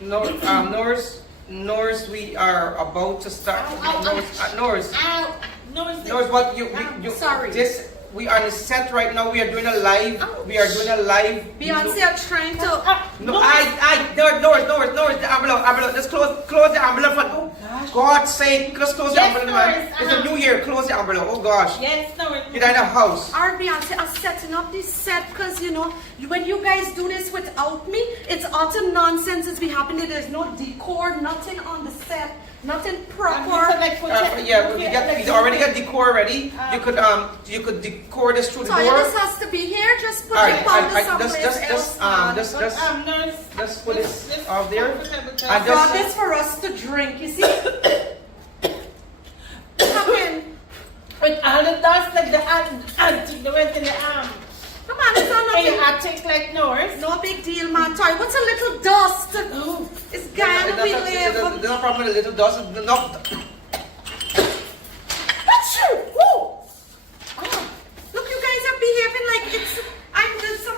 Norris, we are about to start. Norris, what you sorry. This we are on the set right now. We are doing a live. We are doing a live. Beyonce are trying to. Norris, the envelope. Let's close the envelope. For God's sake, let's close the envelope, man. It's a new year. Close the envelope. Oh gosh. Yes, Norris. You're in the house. Our Beyonce are setting up this set because when you guys do this without me, it's utter nonsense is be happening. There's no decor, nothing on the set, nothing proper. We already got decor ready. You could decor this through the door. This has to be here. Just put the powder someplace else. Just put this out there. And got this for us to drink. You see? Come in. With all the dust like the antique that went in the arm. Come on, it's not Hey, nothing. antique like Norris. No big deal, man. Toy, what's a little dust? It's Ghana we live. There's no problem with a little dust. That's true. Woo. Look, you guys are behaving like I'm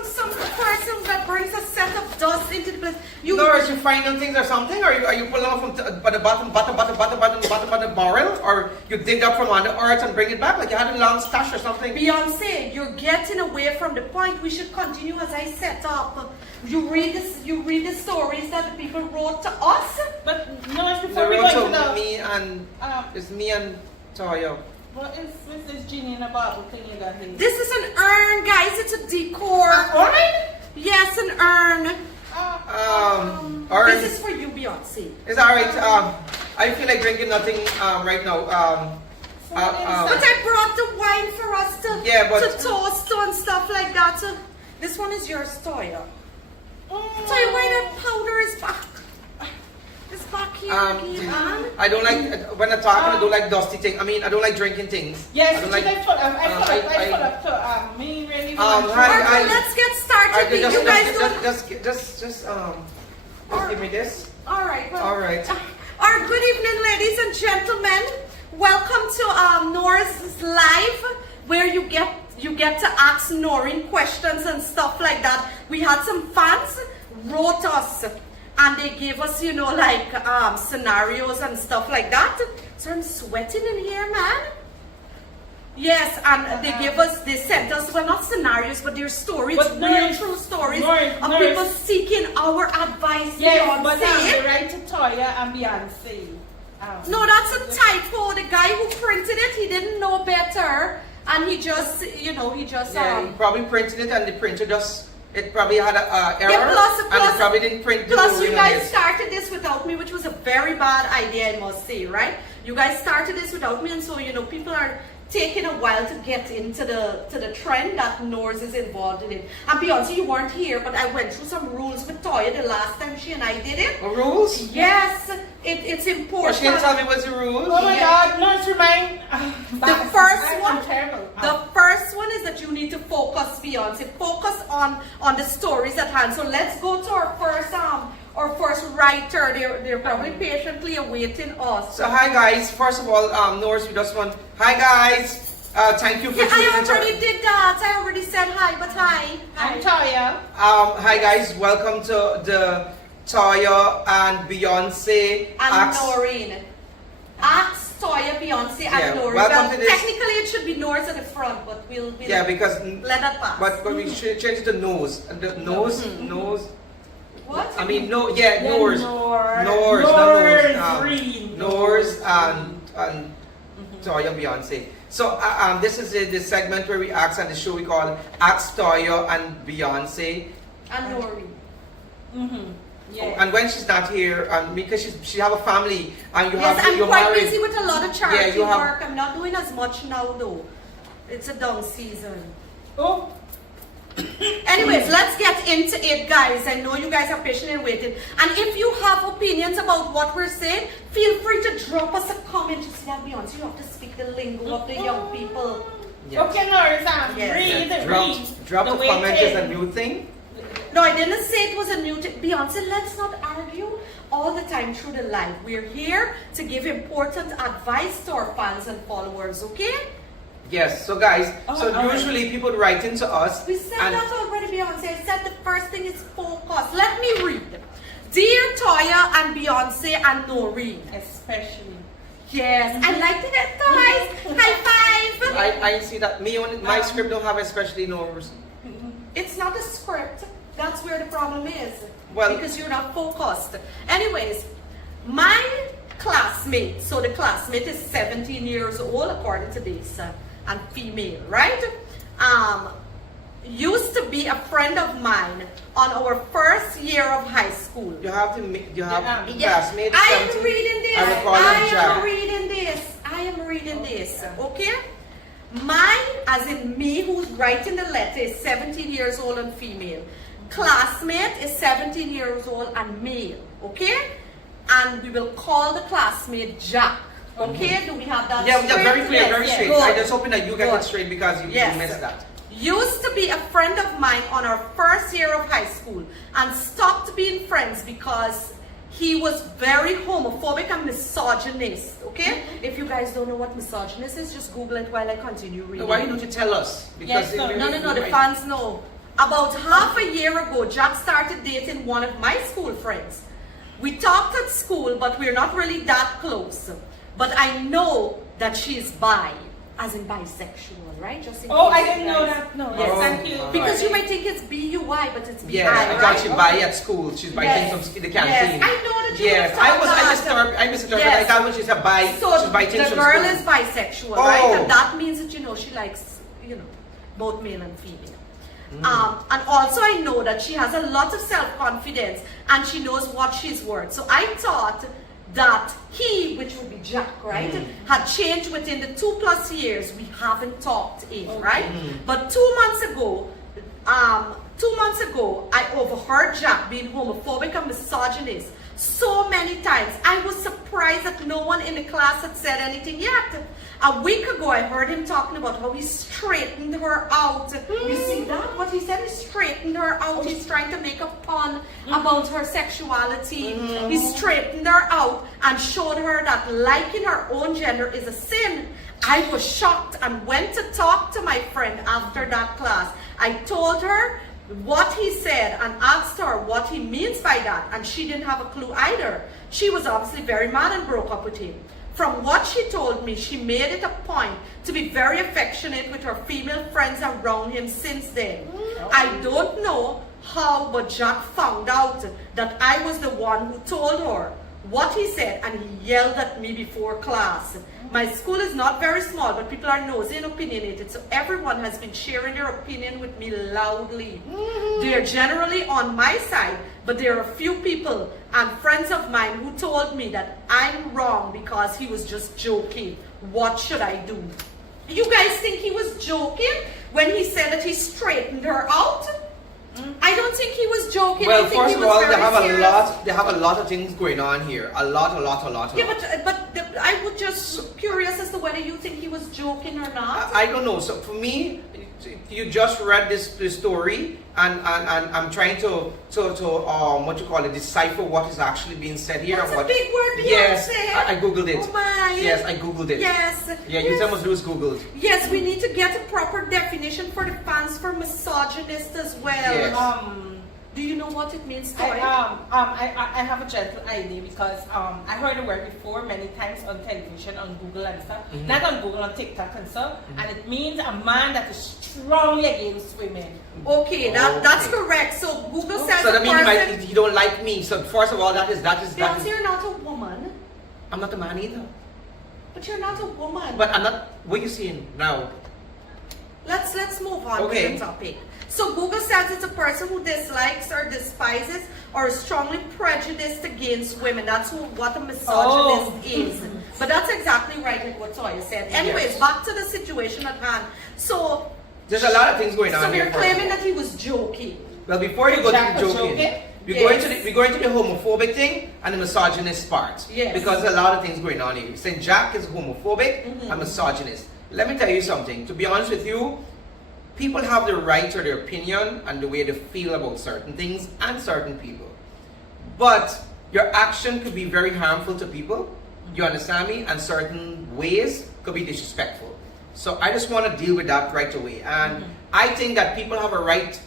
some person that brings a set of dust into the place. Norris, you finding things or something? Or are you pulling off from the bottom of the barrel? Or you dig up from under earth and bring it back like you had a long stash or something? Beyonce, you're getting away from the point. We should continue as I set up. You read the stories that the people wrote to us. But Norris, before we go into the... It's me and Toya. What is Mrs. Ginny in a bottle thing you got here? This is an urn, guys. It's a decor. Alright? Yes, an urn. Alright. This is for you, Beyonce. It's alright. I feel like drinking nothing right now. But I brought the wine for us to toast and stuff like that. So this one is yours, Toya. Toya, why that powder is back? It's back here again. I don't like when I'm talking. I don't like dusty things. I mean, I don't like drinking things. Yes, I don't like. I follow up to me really. Let's get started. You guys give me this. All right. Well, all right. Good evening, ladies and gentlemen. Welcome to Norris Live, where you get to ask Noreen questions and stuff like that. We had some fans wrote us. And they gave us, scenarios and stuff like that. So I'm sweating in here, man. Yes, and they sent us, well, not scenarios, but their stories, real true stories of people seeking our advice. Yes, but they write to Toya and Beyonce. No, that's a typo. The guy who printed it, he didn't know better. And he just, he probably printed it and the printer just... It probably had an error, and it probably didn't print. Plus, you guys started this without me, which was a very bad idea, I must say, right? You guys started this without me, and so people are taking a while to get into the trend that Norris is involved in it. And Beyonce, you weren't here, but I went through some rules with Toya the last time she and I did it. Rules? Yes, it's important. Well, she didn't tell me what's the rules. Oh my God, no, it's remind. The first one, terrible. The first one is that you need to focus, Beyonce. Focus on the stories at hand. So let's go to our first writer. They're probably patiently awaiting us. So hi guys. First of all, Norris, we just want hi guys. Thank you for tuning in. I already did that. I already said hi, but hi. I'm Toya. Hi guys. Welcome to the Toya and Beyonce and Noreen. Ask Toya, Beyonce, and Noreen. Welcome to this. Technically, it should be Norris at the front, but we'll because let that pass. But we should change it to nose. The nose. What? I mean, Norris. Norris and Toya Beyonce. So this is the segment where we ask, and the show we call Ask Toya and Beyonce. And Noreen. Yeah. And when she's not here, because she have a family, and I'm quite busy with a lot of charity work. I'm not doing as much now though. It's a down season. Oh. Anyways, let's get into it, guys. I know you guys are patient and waiting. And if you have opinions about what we're saying, feel free to drop us a comment. Just like Beyonce, you have to speak the lingo of the young people. Yes. Okay, Norris, drop a comment is a new thing. No, I didn't say it was a new thing. Beyonce, let's not argue all the time through the life. We're here to give important advice to our fans and followers, okay? Yes, so guys, usually people write into us. We said that already, Beyonce. I said the first thing is focus. Let me read. Toya and Beyonce and Noreen. Especially. Yes, I like to get toys. High five. I see that. My script don't have especially Nor's. It's not a script. That's where the problem is. Well- because you're not focused. Anyways, my classmate, so the classmate is 17 years old according to this, and female, right? Used to be a friend of mine on our first year of high school. You have classmates. I am 17? reading this. I will call them Jack. I am reading this. Okay? My, as in me who's writing the letter, is 17 years old and female. Classmate is 17 years old and male. Okay? And we will call the classmate Jack. Okay? Do we have that Yeah, straight? very clear, very Yes, straight. good. I just hoping that you get Good. it straight because you Yes. missed that. Used to be a friend of mine on our first year of high school and stopped being friends because he was very homophobic and misogynist. Okay? If you guys don't know what misogynist is, just Google it while I continue reading. Why don't you tell us? Yes, no, No, the fans know. About half a year ago, Jack started dating one of my school friends. We talked at school, but we're not really that close. But I know that she's bi, as in bisexual, right? Just in Oh, case I you didn't know guys- that. No, Yes. yes, thank you. Because you might think it's B-U-Y, but it's B-I, Yeah, I right? thought she'd buy at school. She's buying Yes. things from the canteen. Yes, I know that you Yes, would have thought I that. misinterpreted. Yes. I thought when she said buy, So she's buying things the from girl school. is bisexual, Oh. right? And that means that, she likes, both male and female. And also I know that she has a lot of self-confidence and she knows what she's worth. So I thought that he, which would be Jack, right, had changed within the 2+ years we haven't talked in, right? But 2 months ago, I overheard Jack being homophobic and misogynist so many times. I was surprised that no one in the class had said anything yet. A week ago, I heard him talking about how he straightened her out. You see that? What he said, he straightened her out. He's trying to make a pun about her sexuality. He straightened her out and showed her that liking her own gender is a sin. I was shocked and went to talk to my friend after that class. I told her what he said and asked her what he means by that, and she didn't have a clue either. She was obviously very mad and broke up with him. From what she told me, she made it a point to be very affectionate with her female friends around him since then. I don't know how, but Jack found out that I was the one who told her what he said, and he yelled at me before class. My school is not very small, but people are nosy and opinionated, so everyone has been sharing their opinion with me loudly. They are generally on my side, but there are a few people and friends of mine who told me that I'm wrong because he was just joking. What should I do? You guys think he was joking when he said that he straightened her out? I don't think he was joking. Well, I think first he of was all, they very have serious. they have a lot of things going on here. A lot. Yeah, but I would just curious as to whether you think he was joking or not. I don't know. So for me, you just read this story, and I'm trying to what you call it, decipher what is actually being said here. That's and what, a big word, Beyonce. Yes, I googled it. Oh my. Yes, I googled it. Yes. Yeah, yes. you tell us who's googled. Yes, we need to get a proper definition for the fans for misogynist as well. Yes. Do you know what it means, I Toy? have a gentle idea because I heard the word before many times on television, on Google and stuff. Not on Google, on TikTok and stuff. And it means a man that is strongly against women. Okay, that's correct. So Google says So that a means person. he don't like me. So first of all, that is Beyonce, you're not a woman, I'm not a man either. but you're not a woman. But I'm not. What are you seeing now? Let's move on Okay. to the topic. So Google says it's a person who dislikes or despises or is strongly prejudiced against women. That's what a misogynist is. But that's exactly right, like what Toya said. Anyways, Yes. back to the situation at hand. So There's a lot of things going on so here. we're first of claiming all. that he was joking. Well, before you go Jack to the was joking, joking? we're going to the homophobic thing and the misogynist part. Yes. Because there's a lot of things going on here. Saying Jack is homophobic and misogynist. Let me tell you something. To be honest with you, people have the right to their opinion and the way they feel about certain things and certain people. But your action could be very harmful to people. You understand me? And certain ways could be disrespectful. So I just want to deal with that right away. And I think that people have a right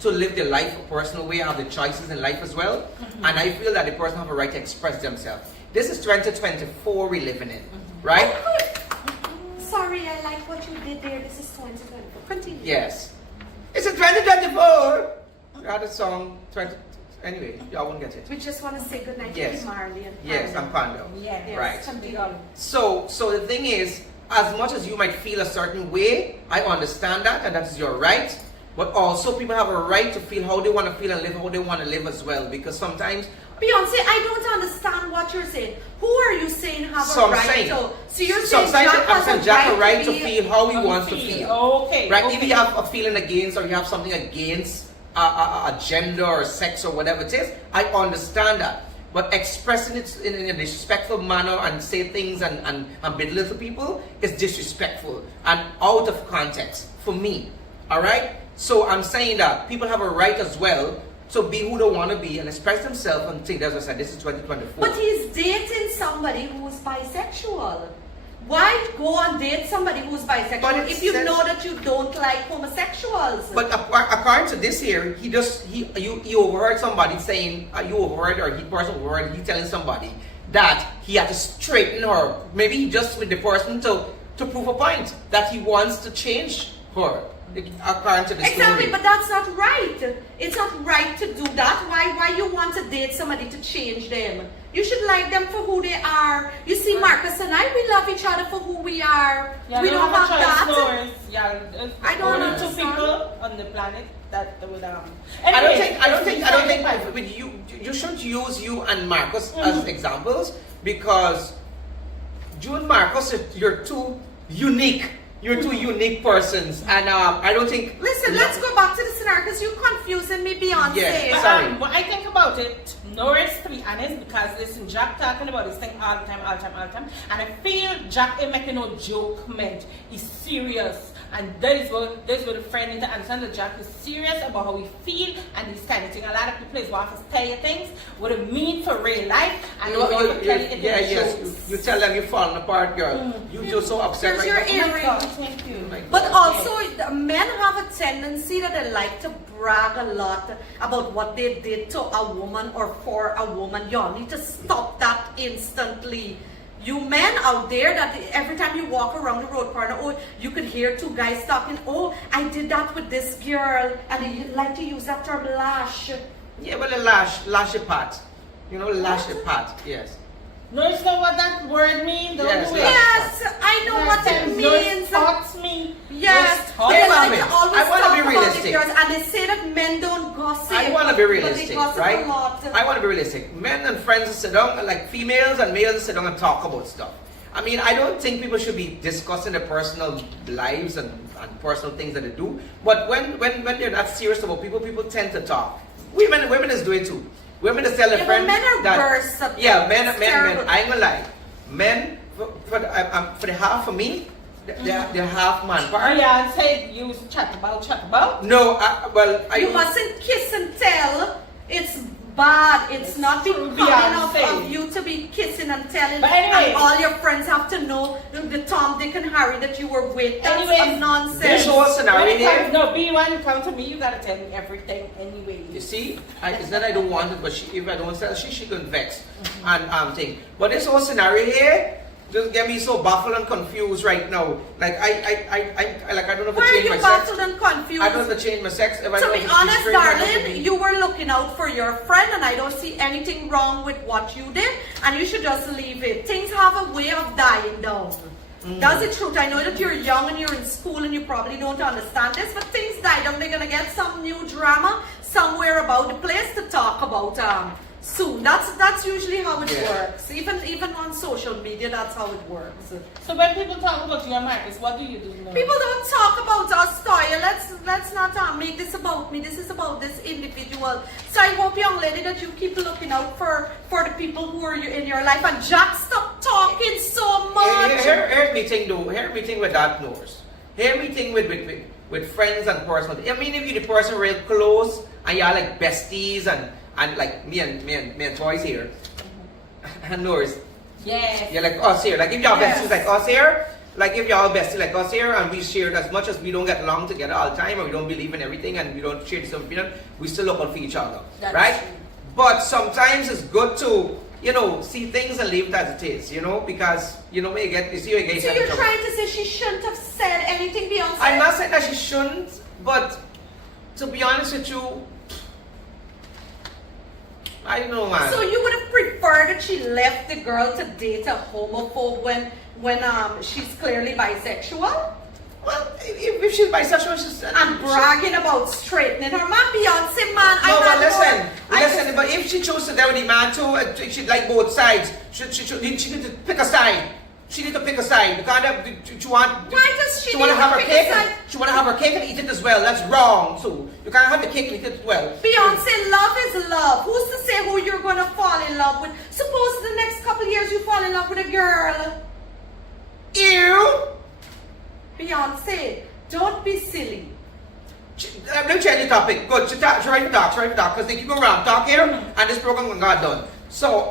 to live their life a personal way, have the choices in life as well. And I feel that the person have a right to express themselves. This is 2024 we living in, right? Sorry, I like what you did there. This is 2024. Continue. Yes. It's in 2024. We had a song, anyway, y'all won't get it. We just want to say goodnight Yes. to Marley and Yes, I'm Pando. Yeah. Right. Continue. So the thing is, as much as you might feel a certain way, I understand that, and that is your right. But also, people have a right to feel how they want to feel and live how they want to live as well. Because sometimes, Beyonce, I don't understand what you're saying. Who are you saying have So a I'm right saying- to? So you're sometimes saying Jack I'm saying has Jack a right to feel how he wants to feel. Okay. Right? Okay. If you have a feeling against, or you have something against a gender or sex or whatever it is, I understand that. But expressing it in a disrespectful manner and say things and belittle people is disrespectful and out of context for me. Alright? So I'm saying that people have a right as well to be who they want to be and express themselves and think, as I said, this is 2024. But he's dating somebody who's bisexual. Why go and date somebody who's bisexual But it if you says- know that you don't like homosexuals? But according to this here, you overheard somebody saying, he telling somebody that he had to straighten her. Maybe he just with the person to prove a point that he wants to change her. According to the Exactly, story. but that's not right. It's not right to do that. Why you want to date somebody to change them? You should like them for who they are. You see, Marcus and I, we love each other for who we are. Yeah, we don't have that. Stories. Yeah, I don't only understand. 2 people on the planet that would I don't think with you shouldn't use you and Marcus as examples, because you and Marcus, you're two unique persons, and I don't think. Listen, let's go back to the scenario because you're confusing me, Beyonce. Yeah, sorry. When I think about it, Norris, to be honest, because listen, Jack talking about this thing all the time, and I feel Jack ain't making no joke, meant he's serious, and that is what the friend need to understand that Jack is serious about how he feel and this kind of thing. A lot of people is want to tell you things what it mean for real life, and what you tell it in the jokes. You tell them you're falling apart, girl. You're just so upset Here's right your now. Oh my God, thank you. Oh my God. But also, the men have a tendency that they like to brag a lot about what they did to a woman or for a woman. Y'all need to stop that instantly. You men out there that every time you walk around the road corner, oh, you could hear 2 guys talking, oh, I did that with this girl, and they like to use that term lash. Yeah, well, a lash a pat. You know, lash a pat. Yes. No, it's not what that word means. Don't Yes, do it. Yes, I know what it means. Taught me. Yes, Those they Hey, like mommy, to always I wanna talk be about realistic. the girls, and they say that men don't gossip. I want to be but realistic, they gossip right? a lot. I want to be realistic. Men and friends sit down, like females and males sit down and talk about stuff. I mean, I don't think people should be discussing their personal lives and personal things that they do. But when they're not serious about people tend to talk. Women is doing too. Women is telling Yeah, friends but men are that worse at yeah, that. men. It's terrible. I ain't gonna lie. Men for the half of me, they're half man. Beyonce, you chat about. No, You mustn't kiss and tell. It's bad. It's not becoming Beyonce. of you to be kissing and telling. But anyway. And all your friends have to know the Tom, Dick, and Harry that you were with. That's Anyways, a nonsense. this whole scenario When it here. comes, no, B1, come to me, you gotta tell me everything anyway. You see, it's not I don't want it, but if I don't tell she can vex and thing. But this whole scenario here just get me so baffled and confused right now. Like I don't know if Why to are change you my sex. baffled and confused? I don't know if to change my sex. If I To know be if it's honest, straight or not to darling, be. you were looking out for your friend, and I don't see anything wrong with what you did, and you should just leave it. Things have a way of dying down. That's the truth. I know that you're young and you're in school and you probably don't understand this, but things die down. They're gonna get some new drama somewhere about the place to talk about soon. That's usually how it works. Even on social media, that's how it works. So when people talk about you and Marcus, what do you do now? People don't talk about us, Toya. Let's not make this about me. This is about this individual. So I hope, young lady, that you keep looking out for the people who are in your life. And Jack, stop talking so much. Here's me thing though. Here's me thing with that knows. Here's me thing with friends and personal. I mean, if you the person real close and y'all like besties and like me and Toys here and Norris. Yes. You're like us here. Like if y'all Yes. besties like us here, like if you're all bestie like us here and we shared as much as we don't get along together all the time, or we don't believe in everything and we don't share the same opinion, we still look out for each other, That's right? true. But sometimes it's good to, you know, see things and leave it as it is, you know, because, you know, you see you get So you're trying to say she shouldn't have said anything, Beyonce? I'm not saying that she shouldn't, but to be honest with you, I don't know, man. So you would have preferred that she left the girl to date a homophobe when she's clearly bisexual? Well, if she's bisexual, she's... And bragging about straightening her man, Beyonce, man. No, but listen, but if she chose to date with the man too, she'd like both sides. She need to pick a side. She need to pick a side. Because Why does she want to need have to her pick a cake. side? She want to have her cake and eat it as well. That's wrong. So you can't have the cake and eat it as well. Beyonce, love is love. Who's to say who you're gonna fall in love with? Suppose the next couple years you fall in love with a girl. Ew. Beyonce, don't be silly. Let me change the topic. Good. She right to talk, because they keep going around talk here, and this program got done. So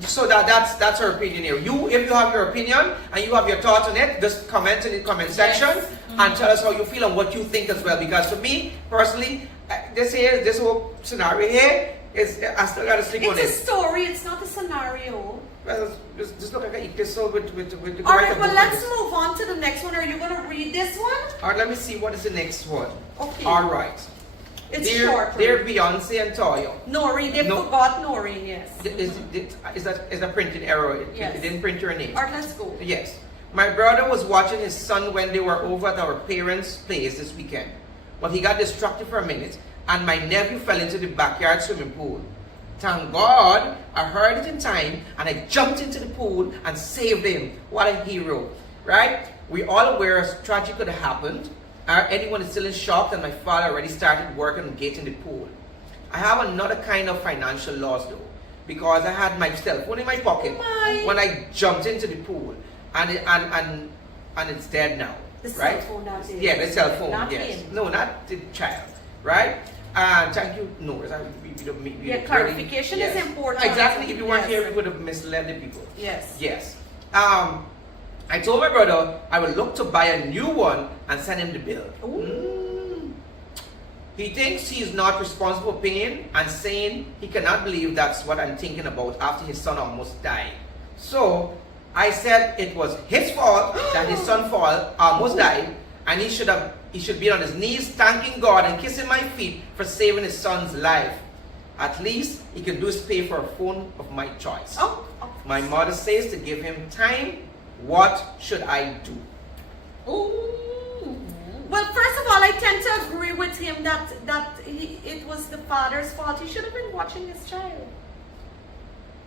that's her opinion here. If you have your opinion and you have your thoughts on it, just comment in the comment section and tell us how you feel and what you think as well. Because for me personally, this whole scenario here is I still gotta sleep on it. It's a story. It's not a scenario. Well, just look like an episode with the All right, well, let's move on to the next one. Are you going to read this one? All right, let me see what is the next one. Okay. All right. It's short. They're Beyonce and Toya. Noreen, they forgot Noreen, yes. Is that printed error? Yes. It didn't print your name. All right, let's go. Yes. My brother was watching his son when they were over at our parents' place this weekend. But he got distracted for a minute and my nephew fell into the backyard swimming pool. Thank God I heard it in time and I jumped into the pool and saved him. What a hero, right? We all aware as tragic could have happened. Anyone is still in shock that my father already started working on getting the pool. I have another kind of financial loss though, because I had my cell phone in my pocket when I jumped into the pool, and it's dead now. The right? cell phone, that is. Yeah, the cell phone. Not yes. him. No, not the child. Right? And thank you, Norris. Clarification is important. Exactly. If you weren't Yes. here, we would have misled the people. Yes. Yes. I told my brother I would look to buy a new one and send him the bill. He thinks he is not responsible for paying and saying he cannot believe that's what I'm thinking about after his son almost died. So I said it was his fault that his son almost died, and he should be on his knees thanking God and kissing my feet for saving his son's life. At least he can do is pay for a phone of my choice. My mother says to give him time. What should I do? Well, first of all, I tend to agree with him that it was the father's fault. He should have been watching his child.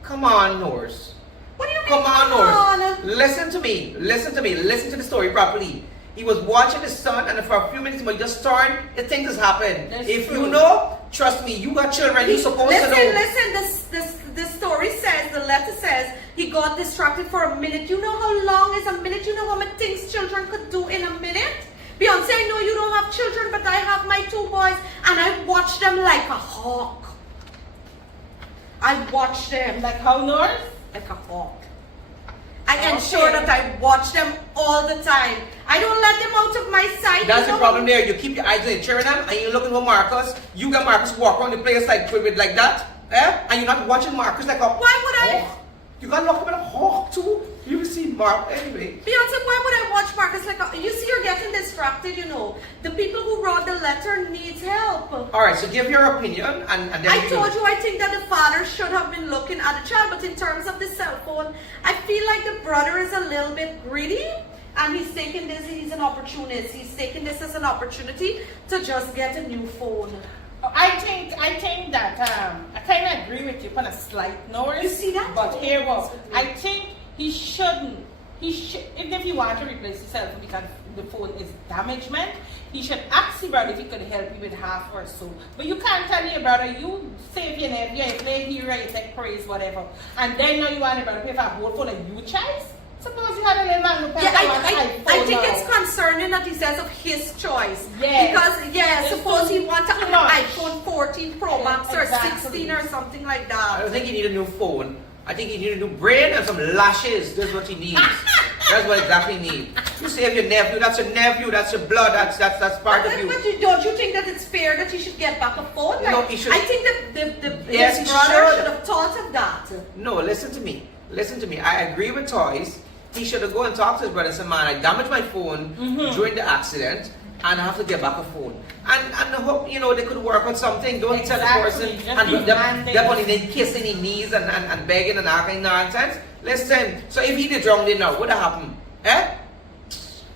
Come on, Norris. What do you mean? Come on, Norris. Listen to me. Listen to the story properly. He was watching his son, and for a few minutes, he just turned. The thing has happened. That's true. You know, trust me, you got children. You're supposed to know. Listen. The story says, the letter says, he got distracted for a minute. You know how long is a minute? You know how many things children could do in a minute? Beyonce, I know you don't have children, but I have my two boys, and I watch them like a hawk. I watch them Like how, Norris? like a hawk. I ensure that I watch them all the time. I don't let them out of my sight. That's the problem there. You keep your eyes on the children, and you're looking for Marcus. You got Marcus walk around the place like that, and you're not watching Marcus like a hawk. Why would I? You got locked up in a hawk too. You will see Mark anyway. Beyonce, why would I watch Marcus like a... You see, you're getting distracted, you know. The people who wrote the letter needs help. All right, so give your opinion, and then I told you I think that the father should have been looking at the child, but in terms of the cell phone, I feel like the brother is a little bit greedy, and he's taking this, he's an opportunist. He's taking this as an opportunity to just get a new phone. I think that I kind of agree with you on a slight note. You see that? But here was, I think he shouldn't. Even if you want to replace the cell phone because the phone is damagement, he should ask your brother if he could help you with half or so. But you can't tell your brother you save your nephew, you play hero, you take praise, whatever, and then now you want your brother to pay for a whole phone and you choice. Suppose you had a little man who paid I think it's concerning that he says of his choice. Yes. Because, suppose he wants an iPhone 14 Pro Max or Exactly. 16 or something like I that. don't think he need a new phone. I think he need a new brain and some lashes. That's what he needs. That's what exactly you need. You save your nephew, that's your blood, that's part of you. But don't you think that it's fair that he should get back a phone? No, he should. I think that Yes, his he brother should. should have thought of that. No, listen to me. I agree with Toys. He should have gone and talked to his brother and said, man, I damaged my phone during the accident and I have to get back a phone. And I hope, they could work on something. Don't tell the person Just and demanding. they're only then kissing his knees and begging and all kind of nonsense. Listen, so if he did wrong then now, what would happen? Eh?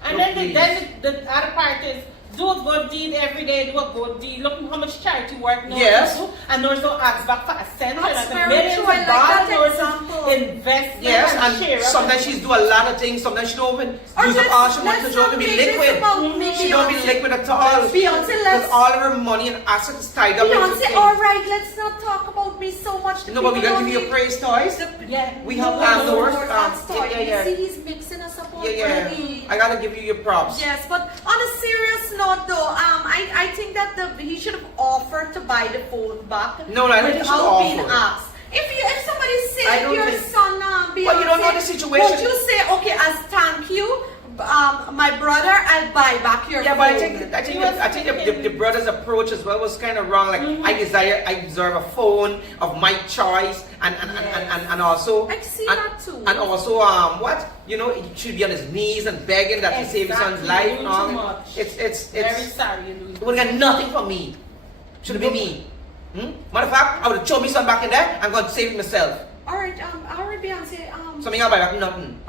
And then the other part is, do a good deed every day, do a good deed. Look how much charity work Norris Yes. do. And Norris don't ask back for a cent. That's And very millions true. of I like that dollars example. investment Yes, and share. and sometimes she's do a lot of things. Sometimes she don't even Or use up all she wants let's to not be make this liquid. about me, She don't be Beyonce. liquid at all. Beyonce, Because let's all of her money and assets is tied up into Beyonce, things. all right, let's not talk about me so much. No, but we gotta give you a praise, Toys. Yeah. We have No, Pandora. that's Toya. Yeah. You see, he's mixing us up Yeah. already. I gotta give you your props. Yes, but on a serious note, though, I think that he should have offered to buy the phone back. No, I don't think he should without being offer. asked. If somebody I said don't your think- son, Beyonce, But you don't know the situation. Would you say, okay, as thank you, my brother, I'll buy back your Yeah, phone? but I think the brother's approach as well was kind of wrong. Like I deserve a phone of my choice, and also I see and, that too. And also what he should be on his knees and begging that he save his son's Exactly. life. Doing No? too much. It's Very sorry, Louis. it would get nothing from me. Should it be me? Matter of fact, I would have thrown my son back in there and gone save it myself. All right, Beyonce, So me, I'll buy back nothing.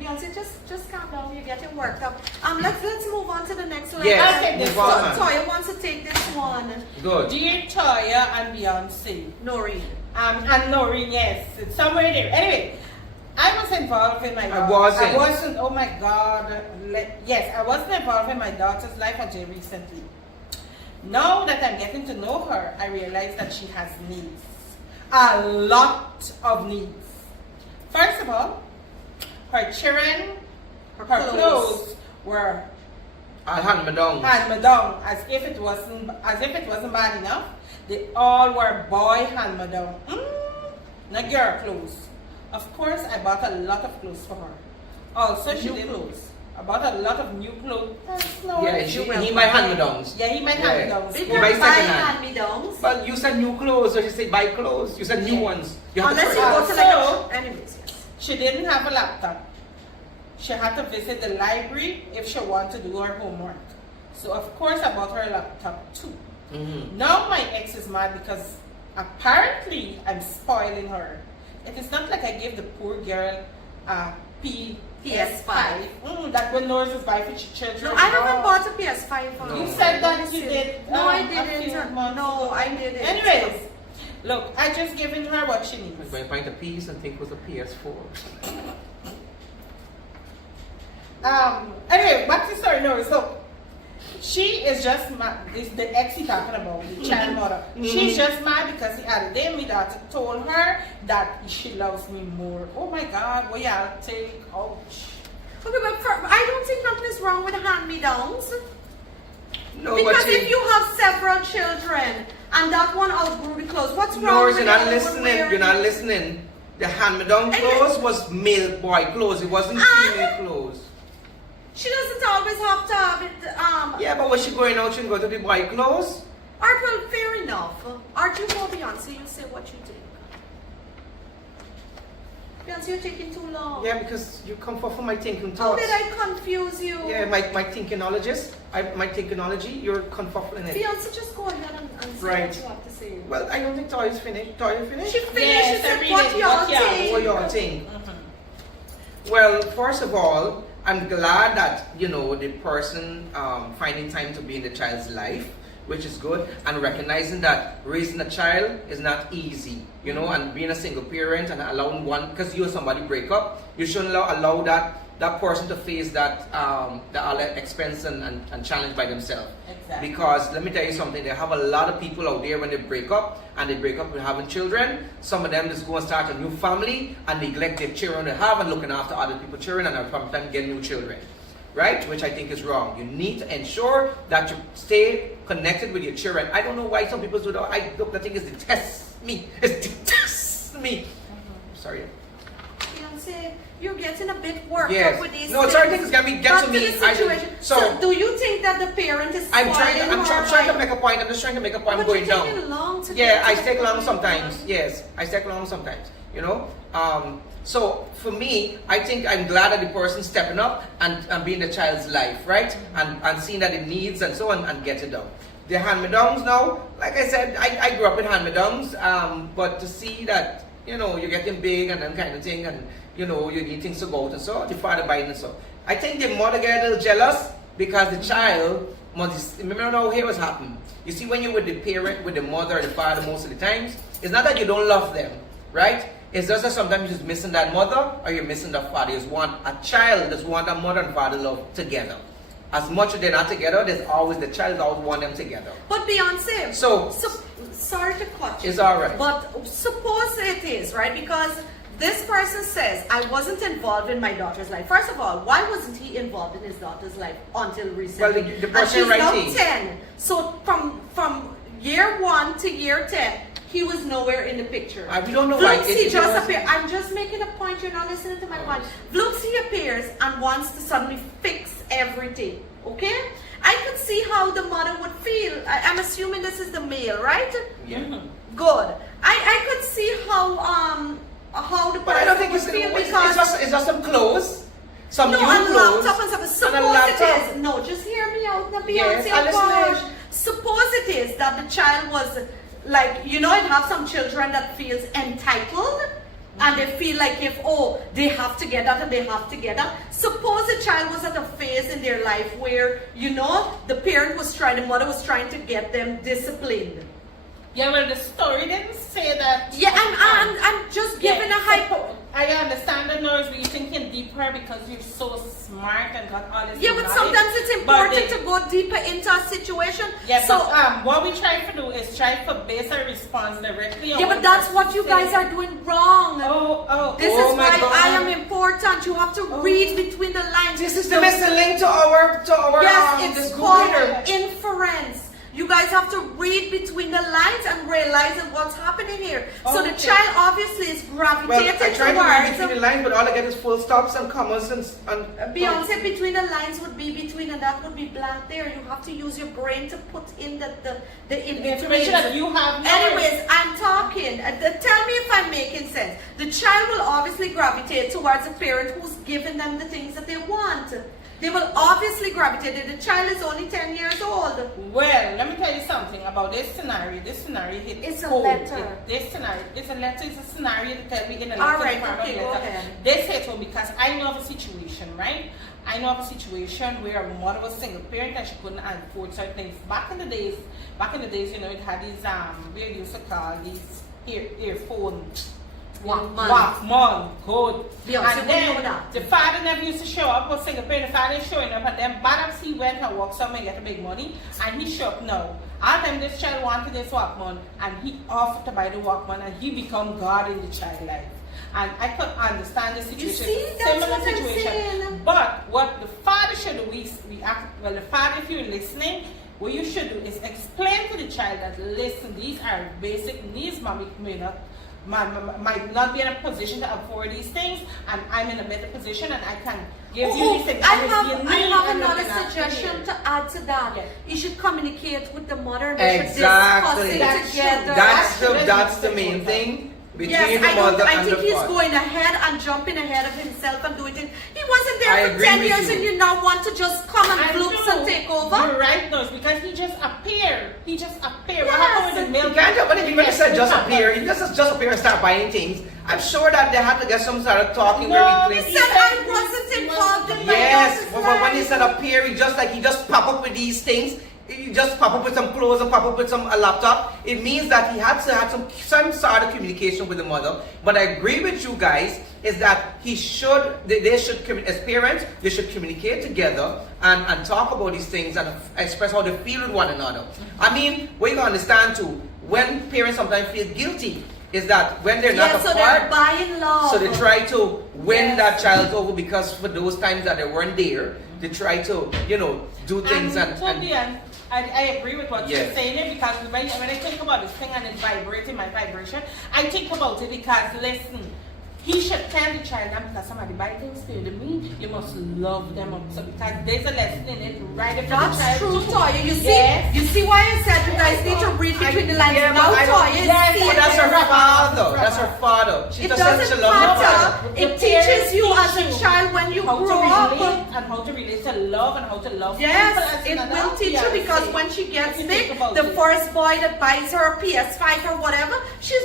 Beyonce, just calm down. You're getting worked up. Let's move on to the next one. Yes, Okay, move this on, So, man. Toya wants to take this one. Good. Dear Toya and Beyonce. Noreen. And Noreen, yes. It's somewhere there. Anyway, I was involved in my I wasn't. oh my God. Yes, I wasn't involved in my daughter's life until recently. Now that I'm getting to know her, I realize that she has needs. A lot of needs. First of all, her children, her clothes were I'll hand me down. hand-me-down, as if it wasn't bad enough. They all were boy hand-me-down. Not girl clothes. Of course, I bought a lot of clothes for her. Also, she did clothes. I bought a lot of new clothes. Yeah, he might hand me downs. Yeah, he might hand-me-downs. Did You you buy buy second-hand. hand-me-downs? But you said new clothes, or you say buy clothes. You said new ones. You have Unless to you try. go to like So- anyways, yes. She didn't have a laptop. She had to visit the library if she wanted to do her homework. So of course I bought her a laptop too. Now my ex is mad because apparently I'm spoiling her. It is not like I gave the poor girl a PS5. That when Norris was buying for children. No, I haven't bought a PS5. You said that you did. No, I a few didn't. months No, ago. I didn't. Anyways, look, I just given her what she needs. I'm going to find a piece and think it was a PS4. Anyway, back to the story. No, so she is just mad. This the ex he talking about, the child mother. She's just mad because the other day my daughter told her that she loves me more. Oh my God, what y'all take? Ouch. Okay, but I don't think nothing is wrong with hand-me-downs. No, Because but if you have several children and that one outgrew the clothes, what's wrong Norris, with you're not the other one listening. wearing- You're not listening. The hand-me-down clothes was male boy clothes. It wasn't female clothes. She doesn't always have to have it. Yeah, but when she going out, she can go to the boy clothes. Alright, well, fair enough. Aren't you more Beyonce? You say what you think. Beyonce, you're taking too long. Yeah, because you come for my thinking How thoughts. did I confuse you? Yeah, my thinkinologist. My thinkinology. You're confuffling it. Beyonce, just go ahead and say Right. what you have to say. Well, I don't think Toya's finished. Toya finished? She finished. Yes, she said, I read what it. y'all What y'all- think? What y'all think? Well, first of all, I'm glad that the person finding time to be in the child's life, which is good, and recognizing that raising a child is not easy, and being a single parent and allowing one, because you and somebody break up, you shouldn't allow that person to face that expense and challenge by themselves. Exactly. Because let me tell you something, they have a lot of people out there when they break up and they break up with having children. Some of them just go and start a new family and neglect their children they have and looking after other people's children and sometimes get new children. Right? Which I think is wrong. You need to ensure that you stay connected with your children. I don't know why some people do that. The thing is detests me. It detests me. Sorry. Beyonce, you're getting a Yes. up with these No, things. certain things can be get Back to the me. situation. So, do you think that the parent is I'm trying spoiling to make a point. I'm just trying to make a point. But Going you're down. taking long to Yeah, get I to take the long point. sometimes. Yes, I take long sometimes. You know. So for me, I think I'm glad that the person stepping up and being the child's life, right? And seeing that it needs and so on and get it done. The hand-me-downs now, like I said, I grew up with hand-me-downs, but to see that, you know, you're getting big and that kind of thing, and you know, you need things to go out and so, the father buying and so. I think the mother get a little jealous because the child, remember now here what's happened. You see, when you're with the parent, with the mother, the father, most of the times, it's not that you don't love them, right? It's just that sometimes you're just missing that mother or you're missing that father. You just want a child, just want a mother and father love together. As much as they're not together, there's always the child always want them together. But Beyonce, So sorry to cut you. it's all right. But suppose it is, right? Because this person says, I wasn't involved in my daughter's life. First of all, why wasn't he involved in his daughter's life until recently? Well, the and person she's now writing. 10. So from year 1 to year 10, he was nowhere in the picture. We don't know why. Flooksy just appeared. I'm just making a point. You're not listening to my point. Flooksy appears and wants to suddenly fix everything. Okay? I could see how the mother would feel. I'm assuming this is the male, right? Yeah. Good. I could see how the But I don't person think would it's, feel it's just some clothes, some no, new and clothes, laptop and stuff. and a Suppose laptop. it is. No, just hear me out, now, Yes, Beyonce. I'm Oh listening. gosh. Suppose it is that the child was like, you know, it have some children that feels entitled. And they feel like they have to get that and they have to get that. Suppose a child was at a phase in their life where, you know, the mother was trying to get them disciplined. Yeah, well, the story didn't say that. Yeah, I'm just giving a hypo. I understand the noise, but you're thinking deeper because you're so smart and got all this. Yeah, but knowledge. sometimes it's important But to go deeper into a situation. Yeah, so but what we try to do is try to base our response directly on yeah, but that's what you guys are doing wrong. This is my why God. I am important. You have to read between the lines. This is the missing link to our Yes, this it's called computer. inference. You guys have to read between the lines and realize what's happening here. So the Okay. child obviously is Well, I gravitating try to read between the towards lines, but all I get is full stops and commas and Beyonce. Between the lines would be between, and that would be blank there. You have to use your brain to put in the in The information between. that you have. Anyways, I'm talking. Tell me if I'm making sense. The child will obviously gravitate towards a parent who's giving them the things that they want. They will obviously gravitate. The child is only 10 years old. Well, let me tell you something about this scenario. This scenario hit It's a home. letter. This scenario, it's a letter. It's a scenario to tell me in a letter. All right, form of okay, go letter. ahead. They say so because I know of a situation, right? I know of a situation where a mother was single parent and she couldn't afford certain things. Back in the days, you know, it had these we used to call these earphones. Walkman, good. Beyonce And then would know that. the father never used to show up, was single parent, the father is showing up, and then perhaps he went and worked somewhere and get a big money, and he showed up now. All the time this child wanted this Walkman, and he offered to buy the Walkman, and he become God in the child life. And I could understand the situation, see, that's similar what I'm situation. saying. But what the father should do, the father, if you're listening, what you should do is explain to the child that, listen, these are basic needs, mommy might not be in a position to afford these things, and I'm in a better position and I can give you these things. I And if have you need, another I'm looking after suggestion you. to add to that. Yes. You should communicate with the mother and they Exactly. should That's discuss it true. together. That's the main thing between Yes, the mother I and think the he's father. going ahead and jumping ahead of himself and doing it. He wasn't I there for agree 10 with years you. and you now want to just come and I flukes know. and take over? You're right, Nurse, because he just appeared. What Yes. happened with the mail? You can't help it. Even if said just Yes. appear, you just appear and start buying things. I'm sure that they had to get some sort of talking No, where we He claim. said I wasn't involved in my Yes, daughter's but when he life. said appear, he just pop up with these things. He just pop up with some clothes and pop up with a laptop. It means that he had to have some sort of communication with the mother. But I agree with you guys is that they should, as parents, they should communicate together and talk about these things and express how they feel with one another. I mean, what you understand too, when parents sometimes feel guilty, is that when they're not So they're apart, buying love. so they try to win Yes. that child over because for those times that they weren't there, they try to, do things and I agree with what Yeah. you're saying here because when I think about this thing and it's vibrating my vibration, I think about it because listen, he should tell the child that because somebody buy things for you to me, you must love them also because there's a lesson in it right after the That's child. true, too. Toya. You see, Yes. you see why I said you guys need to read between the lines. Yeah, Now, but I don't- Toya, Yes, see But it that's her there. father. That's her father. She It doesn't doesn't love her matter. father. It teaches you as a Teach you child when you how to grow up. relate and how to relate to love and how to love people Yes, as it an will adult. teach you Yeah, because see. when she gets If you big, think about the it. first boy that buys her a PS5 or whatever, she's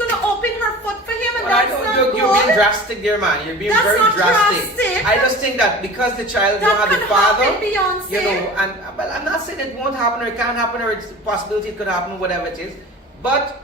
gonna open her foot for him, and But I that's don't, not you're being good. drastic there, man. You're being That's very not drastic. drastic. I just think that because the child That don't have could the father, happen, Beyonce. you know, and well, I'm not saying it won't happen or it can't happen or it's a possibility it could happen, whatever it is. But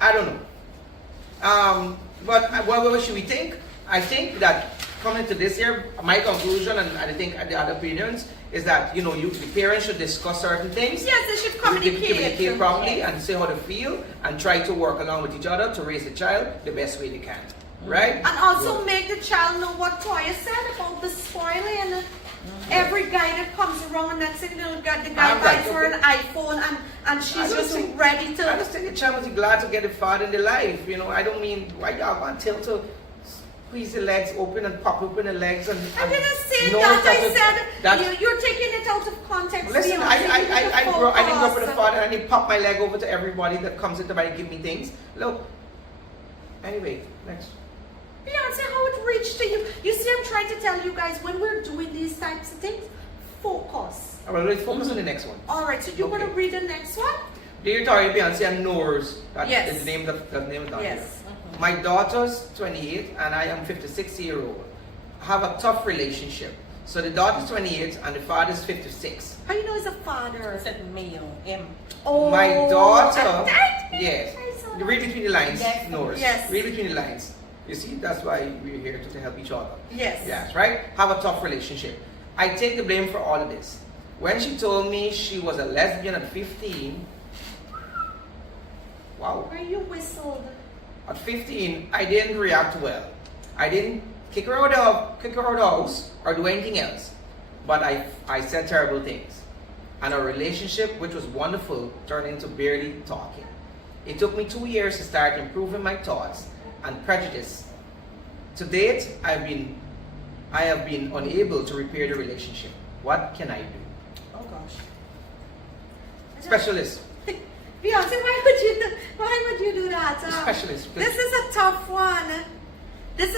I don't know. But what should we think? I think that coming to this year, my conclusion and I think the other opinions is that the parents should discuss certain things. Yes, they should communicate. Properly and say how they feel and try to work along with each other to raise the child the best way they can. Right? And also make the child know what Toya said about the spoiling. Every guy that comes around, next thing the guy buys her an iPhone and she's just ready I to. just think the child must be glad to get a father in their life. I don't mean why y'all want Till to squeeze the legs open and pop open the legs and. I didn't say know that. that I said you're taking it out of context. Listen, Beyonce. I didn't grow up with a Focus. father and I didn't pop my leg over to everybody that comes into my give me things. Look. Anyway, next. Beyonce, how it reached to you? You see, I'm trying to tell you guys when we're doing these types of things, focus. Alright, let's focus on the next one. All right, so you want to Okay. read the next one? Dear Toya, Beyonce, and Noors. That Yes. is the name of the name of that. Yes. My daughter's 28 and I am 56-year-old. Have a tough relationship. So the daughter's 28 and the father's 56. How you know he's a father? I said male, M. Oh, My daughter, that- yes. I saw You read between the lines, Yes. Noors. Yes. Read between the lines. You see, that's why we're here to help each other. Yes. Yes, right? Have a tough relationship. I take the blame for all of this. When she told me she was a lesbian at 15, wow. Why you whistled? At 15, I didn't react well. I didn't kick her out of the house or do anything else. But I said terrible things. And our relationship, which was wonderful, turned into barely talking. It took me 2 years to start improving my thoughts and prejudice. To date, I have been unable to repair the relationship. What can I do? Oh gosh. Specialist. Beyonce, why would you do that? Specialist. Please. This is a tough one. This.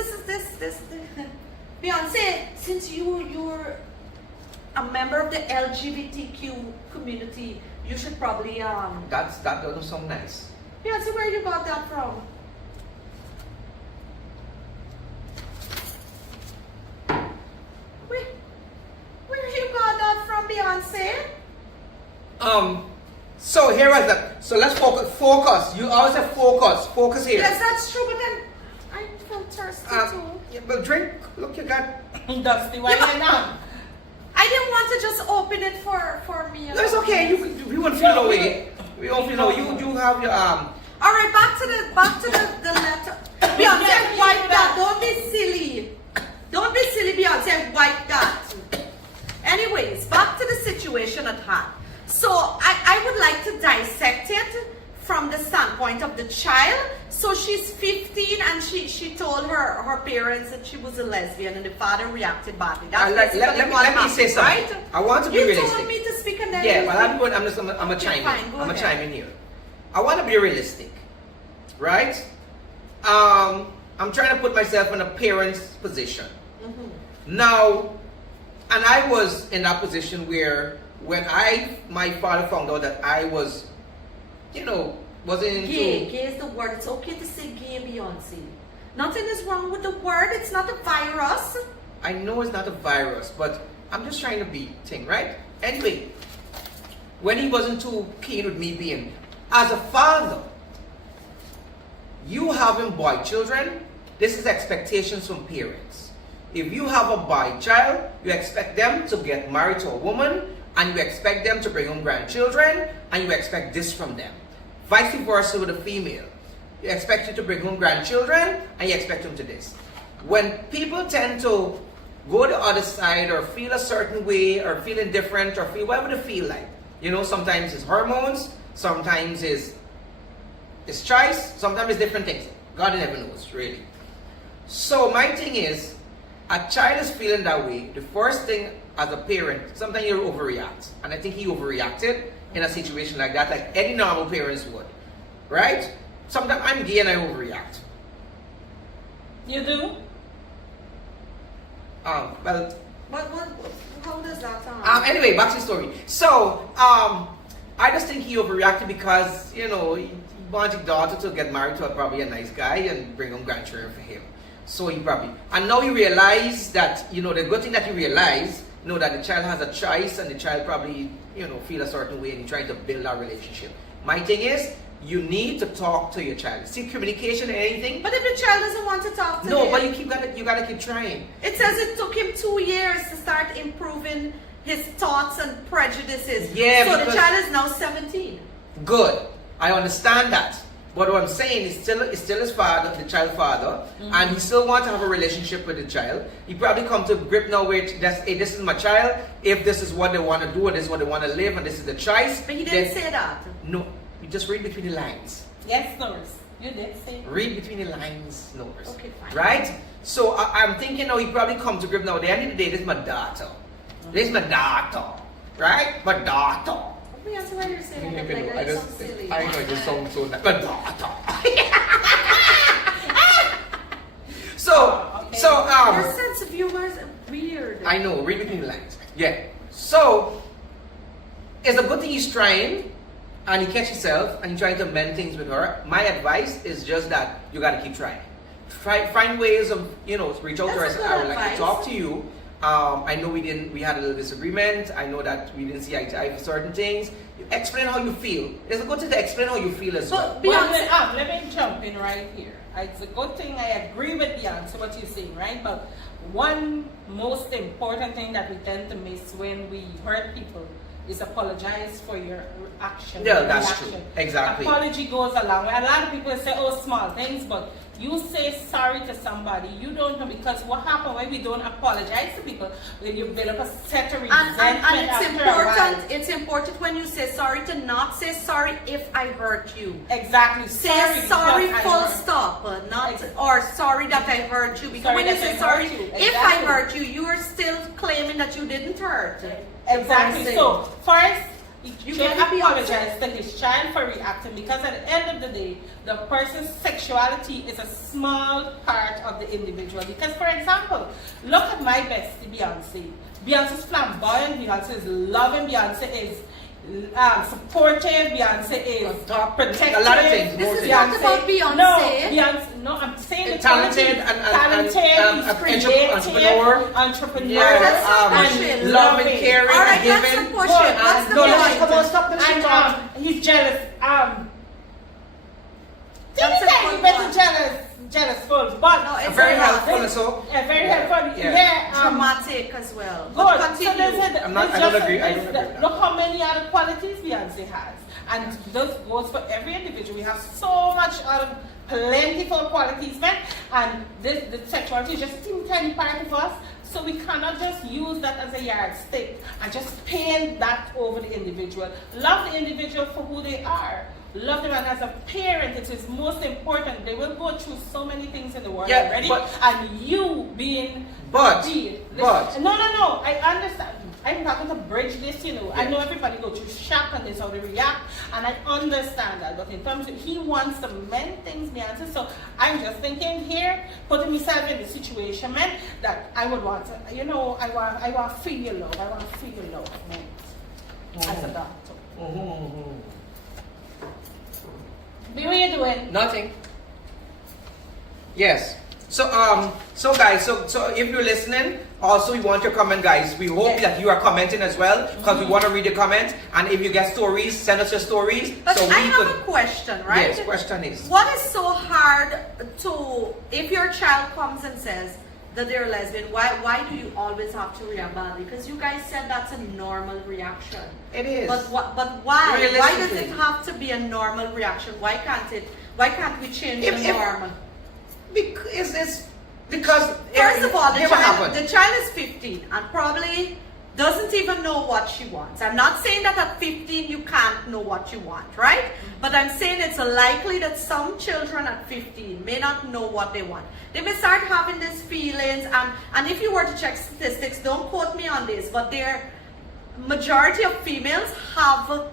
Beyonce, since you're a member of the LGBTQ community, you should probably That doesn't sound nice. Beyonce, where you got that from? Where you got that from, Beyonce? So here was that. So let's focus. You always have focus. Focus here. Yes, that's true, but then I felt thirsty too. Yeah, but drink. Look, you got. Dusty, why Yeah, you not? I didn't want to just open it for me. No, it's okay. We won't feel no way. We won't feel no. You have your All right, back to the letter. Beyonce, wipe that. Don't be silly. Don't be silly, Beyonce. Wipe that. Anyways, back to the situation at hand. So I would like to dissect it from the standpoint of the child. So she's 15 and she told her parents that she was a lesbian and the father reacted badly. That's let me say something. right? I want to be You realistic. told me to speak and then Yeah, you- but I'm a Okay, chime fine, in. go I'm a ahead. chime in here. I want to be realistic, right? I'm trying to put myself in a parent's position. Now, and I was in that position where when my father found out that I was, wasn't into. Gay is the word. It's okay to say gay, Beyonce. Nothing is wrong with the word. It's not a virus. I know it's not a virus, but I'm just trying to be thing, right? Anyway, when he wasn't too keen with me being, as a father, you having boy children, this is expectations from parents. If you have a boy child, you expect them to get married to a woman, and you expect them to bring home grandchildren, and you expect this from them. Vice versa with a female. You expect you to bring home grandchildren, and you expect them to this. When people tend to go the other side, or feel a certain way, or feel indifferent, or feel whatever they feel like, sometimes it's hormones, sometimes it's choice, sometimes it's different things. God never knows, really. So my thing is, a child is feeling that way. The first thing as a parent, sometimes you overreact. And I think he overreacted in a situation like that, like any normal parents would. Right? Sometimes I'm gay and I overreact. You do? Well, How does that sound? anyway, back to the story. So, I just think he overreacted because, you know, he wanted his daughter to get married to probably a nice guy and bring home grandchildren for him. So he probably, and now he realized that, you know, the good thing that he realized, you know, that the child has a choice and the child probably, you know, feel a certain way and he's trying to build that relationship. My thing is, you need to talk to your child. See, communication and anything. But if the child doesn't want to talk to him, No, but you gotta keep trying. It says it took him 2 years to start improving his thoughts and prejudices. Yeah, so the because- child is now 17. Good. I understand that. But what I'm saying is still his father, the child's father, and he still wants to have a relationship with the child. He probably come to grip now with that, hey, this is my child. If this is what they want to do, and this is what they want to live, and this is the choice. But he didn't say that. No, you just read between the lines. Yes, Norris. You did say. Read between the lines, Norris. Okay, fine. Right? So I'm thinking now he probably come to grip now. At the end of the day, this is my daughter. This is my daughter. Right? My daughter. Beyonce, why are you saying that? I Like, just, that's so silly. I know it just sounds so nice. My daughter. Your sense of humor is weird. I know, read between the lines. Yeah. So, it's a good thing he's trying, and he catch himself, and he's trying to mend things with her. My advice is just that you gotta keep trying. Find ways of, you know, reach out to her. That's a good I would like advice. to talk to you. I know we had a little disagreement. I know that we didn't see eye to eye for certain things. Explain how you feel. It's a good thing to explain how you feel as well. But Let me jump in right here. It's a good thing. I agree with Beyonce, what you're saying, right? But one most important thing that we tend to miss when we hurt people is apologize for your action. Yeah, your that's reaction. true. Exactly. Apology goes a long way. A lot of people say, oh, small things, but you say sorry to somebody, you don't know, because what happens when we don't apologize to people, when you build up a set of resentment and it's it's important when you say sorry to not say sorry if I hurt you. Exactly. Say sorry because I full hurt. stop, not Exactly. or sorry that I hurt you. Because Sorry when you that say I sorry, hurt you. if I Exactly. hurt you, you are still claiming that you didn't hurt. Exactly. person. So first, you You should gotta be apologize to his child for reacting, because at the end of the day, the person's sexuality is a small part of the individual. Because, for example, look at my bestie Beyonce. Beyonce's flamboyant, Beyonce is loving, Beyonce is supportive, Beyonce is protective. A lot of things. This is Beyonce- not about Beyonce. No, Beyonce. No, I'm saying the Talented qualities. and Talented, he's creative, entrepreneur, Yeah, that's not and pushing. love and caring All right, and that's giving. some bullshit. What's the no, point? come on, stop pushing. And he's jealous. That's a Anytime good you better one. jealous folks, but No, it's Very a helpful lot. and so. very helpful. Yeah. Yeah, Dramatic as well. good. But So continue. there's I don't agree with that. look how many other qualities Beyonce has, and this goes for every individual. We have so much other plentiful qualities, man, and the sexuality is just a teeny tiny part of us. So we cannot just use that as a yardstick and just paint that over the individual. Love the individual for who they are. Love them, and as a parent, it is most important. They will go through so many things in the world Yeah, already, but- and you being But- real. but- No, I understand. I'm talking to bridge this, you know. I know everybody go through shock and this how they react, and I understand that. But in terms of he wants to mend things, Beyonce. So I'm just thinking here, putting myself in the situation, man, that I would want to, you know, I want to feel your love. I want to feel your love, man, as a doctor. What are you doing? Nothing. Yes. So guys, so if you're listening, also we want your comment, guys. We hope that you are commenting as well, because we want to read your comments. And if you get stories, send us your stories. But so I we have could. a question, right? Yes. Question is. What is so hard to, if your child comes and says that they're lesbian, why do you always have to react badly? Because you guys said that's a normal reaction. It is. But why? Why does Realistically. it have to be a normal reaction? Why can't we change the norm? Because First of all, here what happened. the child is 15 and probably doesn't even know what she wants. I'm not saying that at 15 you can't know what you want, right? But I'm saying it's likely that some children at 15 may not know what they want. They may start having these feelings, and if you were to check statistics, don't quote me on this, but majority of females have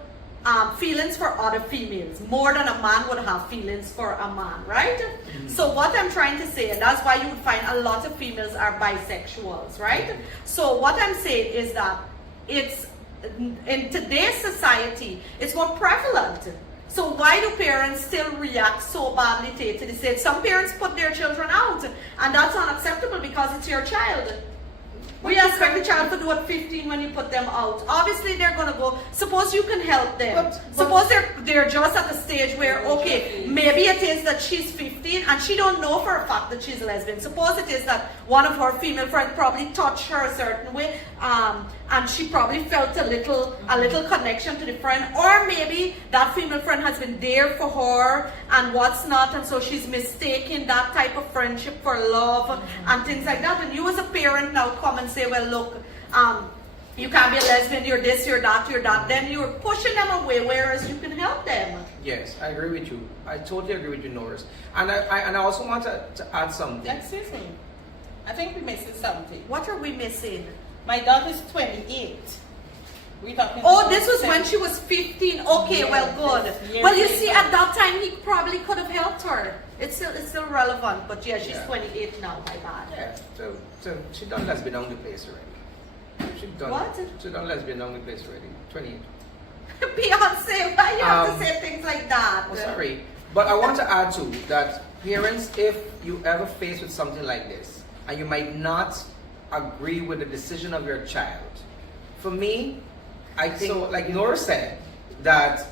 feelings for other females more than a man would have feelings for a man, right? So what I'm trying to say, and that's why you would find a lot of females are bisexuals, right? So what I'm saying is that it's in today's society, it's more prevalent. So why do parents still react so badly to the state? Some parents put their children out, and that's unacceptable because it's your child. We expect the child to do at 15 when you put them out. Obviously, they're going to go. Suppose you can help them. Suppose they're just at the stage where, okay, maybe it is that she's 15 and she don't know for a fact that she's a lesbian. Suppose it is that one of her female friends probably touched her a certain way, and she probably felt a little connection to the friend, or maybe that female friend has been there for her and what's not, and so she's mistaking that type of friendship for love and things like that. And you as a parent now come and say, well, look, you can't be a lesbian, you're this, you're that, then you're pushing them away, whereas you can help them. Yes, I agree with you. I totally agree with you, Norris. And I also want to add something. Excuse me. I think we're missing something. What are we missing? My daughter's 28. We talking. Oh, this was when she was 15. Okay, Yes, well, good. yes, Well, you yes, see, yes. at that time, he probably could have helped her. It's still relevant, but yeah, she's 28 now, my bad. Yeah, so she done lesbian down the place already. She done lesbian down the place already. 28. Beyonce, why you have to say things like that? Oh, sorry. But I want to add too that parents, if you ever faced with something like this, and you might not agree with the decision of your child, for me, I think, so, like Nora said, that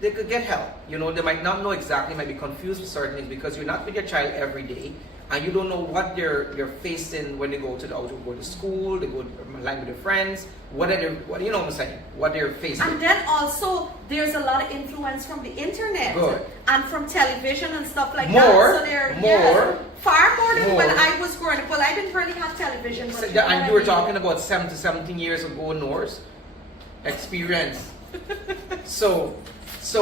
they could get help. You know, they might not know exactly, might be confused with certain things because you're not with your child every day, and you don't know what they're facing when they go to school, they go online with their friends, what you know what I'm saying, what they're facing. And then also, there's a lot of influence from the internet. Good. And from television and stuff like More, that. So more. Far more than More. when I was growing up. Well, I didn't really have television. But And you were talking about 17 years ago, Norris experience. So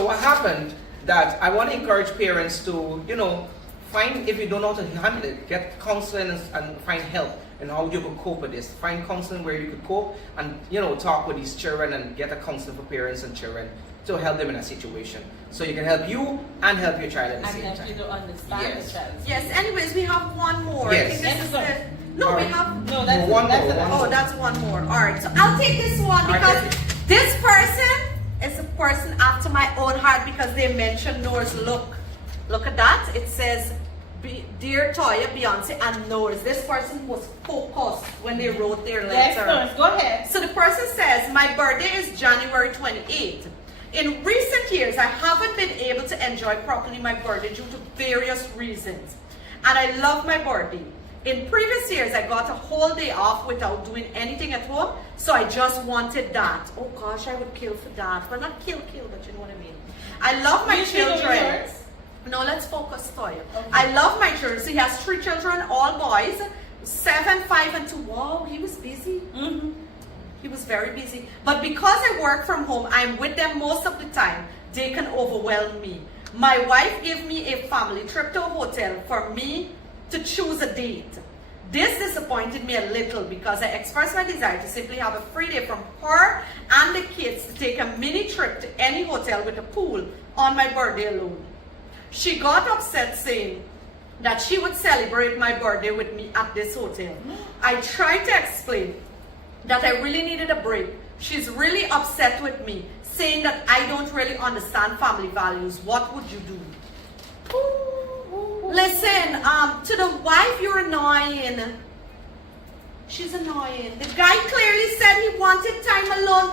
what happened that I want to encourage parents to, you know, find, if you don't know how to handle it, get counseling and find help and how you could cope with this. Find counseling where you could cope and, you know, talk with these children and get a counselor for parents and children to help them in a situation. So you can help you and help your child at the same And time. you don't understand the child. Yes, anyways, we have one more. Yes. I think this is Yes, no, we Alright. have... No, that's One that's more, enough. one more. Oh, that's one more. Alright, so I'll take this one because Alright. this person is a person after my own heart because they mentioned Nora's look. Look at that. It says, Dear Toya, Beyonce, and Nora's. This person was focused when they wrote their Yes, letter. Norris, go ahead. So the person says, my birthday is January 28th. In recent years, I haven't been able to enjoy properly my birthday due to various reasons. And I love my birthday. In previous years, I got a whole day off without doing anything at home, so I just wanted that. Oh gosh, I would kill for that. Well, not kill, but you know what I mean. I love my You still doing children. yours? No, let's focus, Toya. Okay. I love my children. So he has 3 children, all boys, 7, 5, and 2. Wow, he was busy. Mm-hmm. He was very busy. But because I work from home, I'm with them most of the time. They can overwhelm me. My wife gave me a family trip to a hotel for me to choose a date. This disappointed me a little because I expressed my desire to simply have a free day from her and the kids to take a mini trip to any hotel with a pool on my birthday alone. She got upset saying that she would celebrate my birthday with me at this hotel. I tried to explain that I really needed a break. She's really upset with me, saying that I don't really understand family values. What would you do? Listen, to the wife, you're annoying. She's annoying. The guy clearly said he wanted time alone.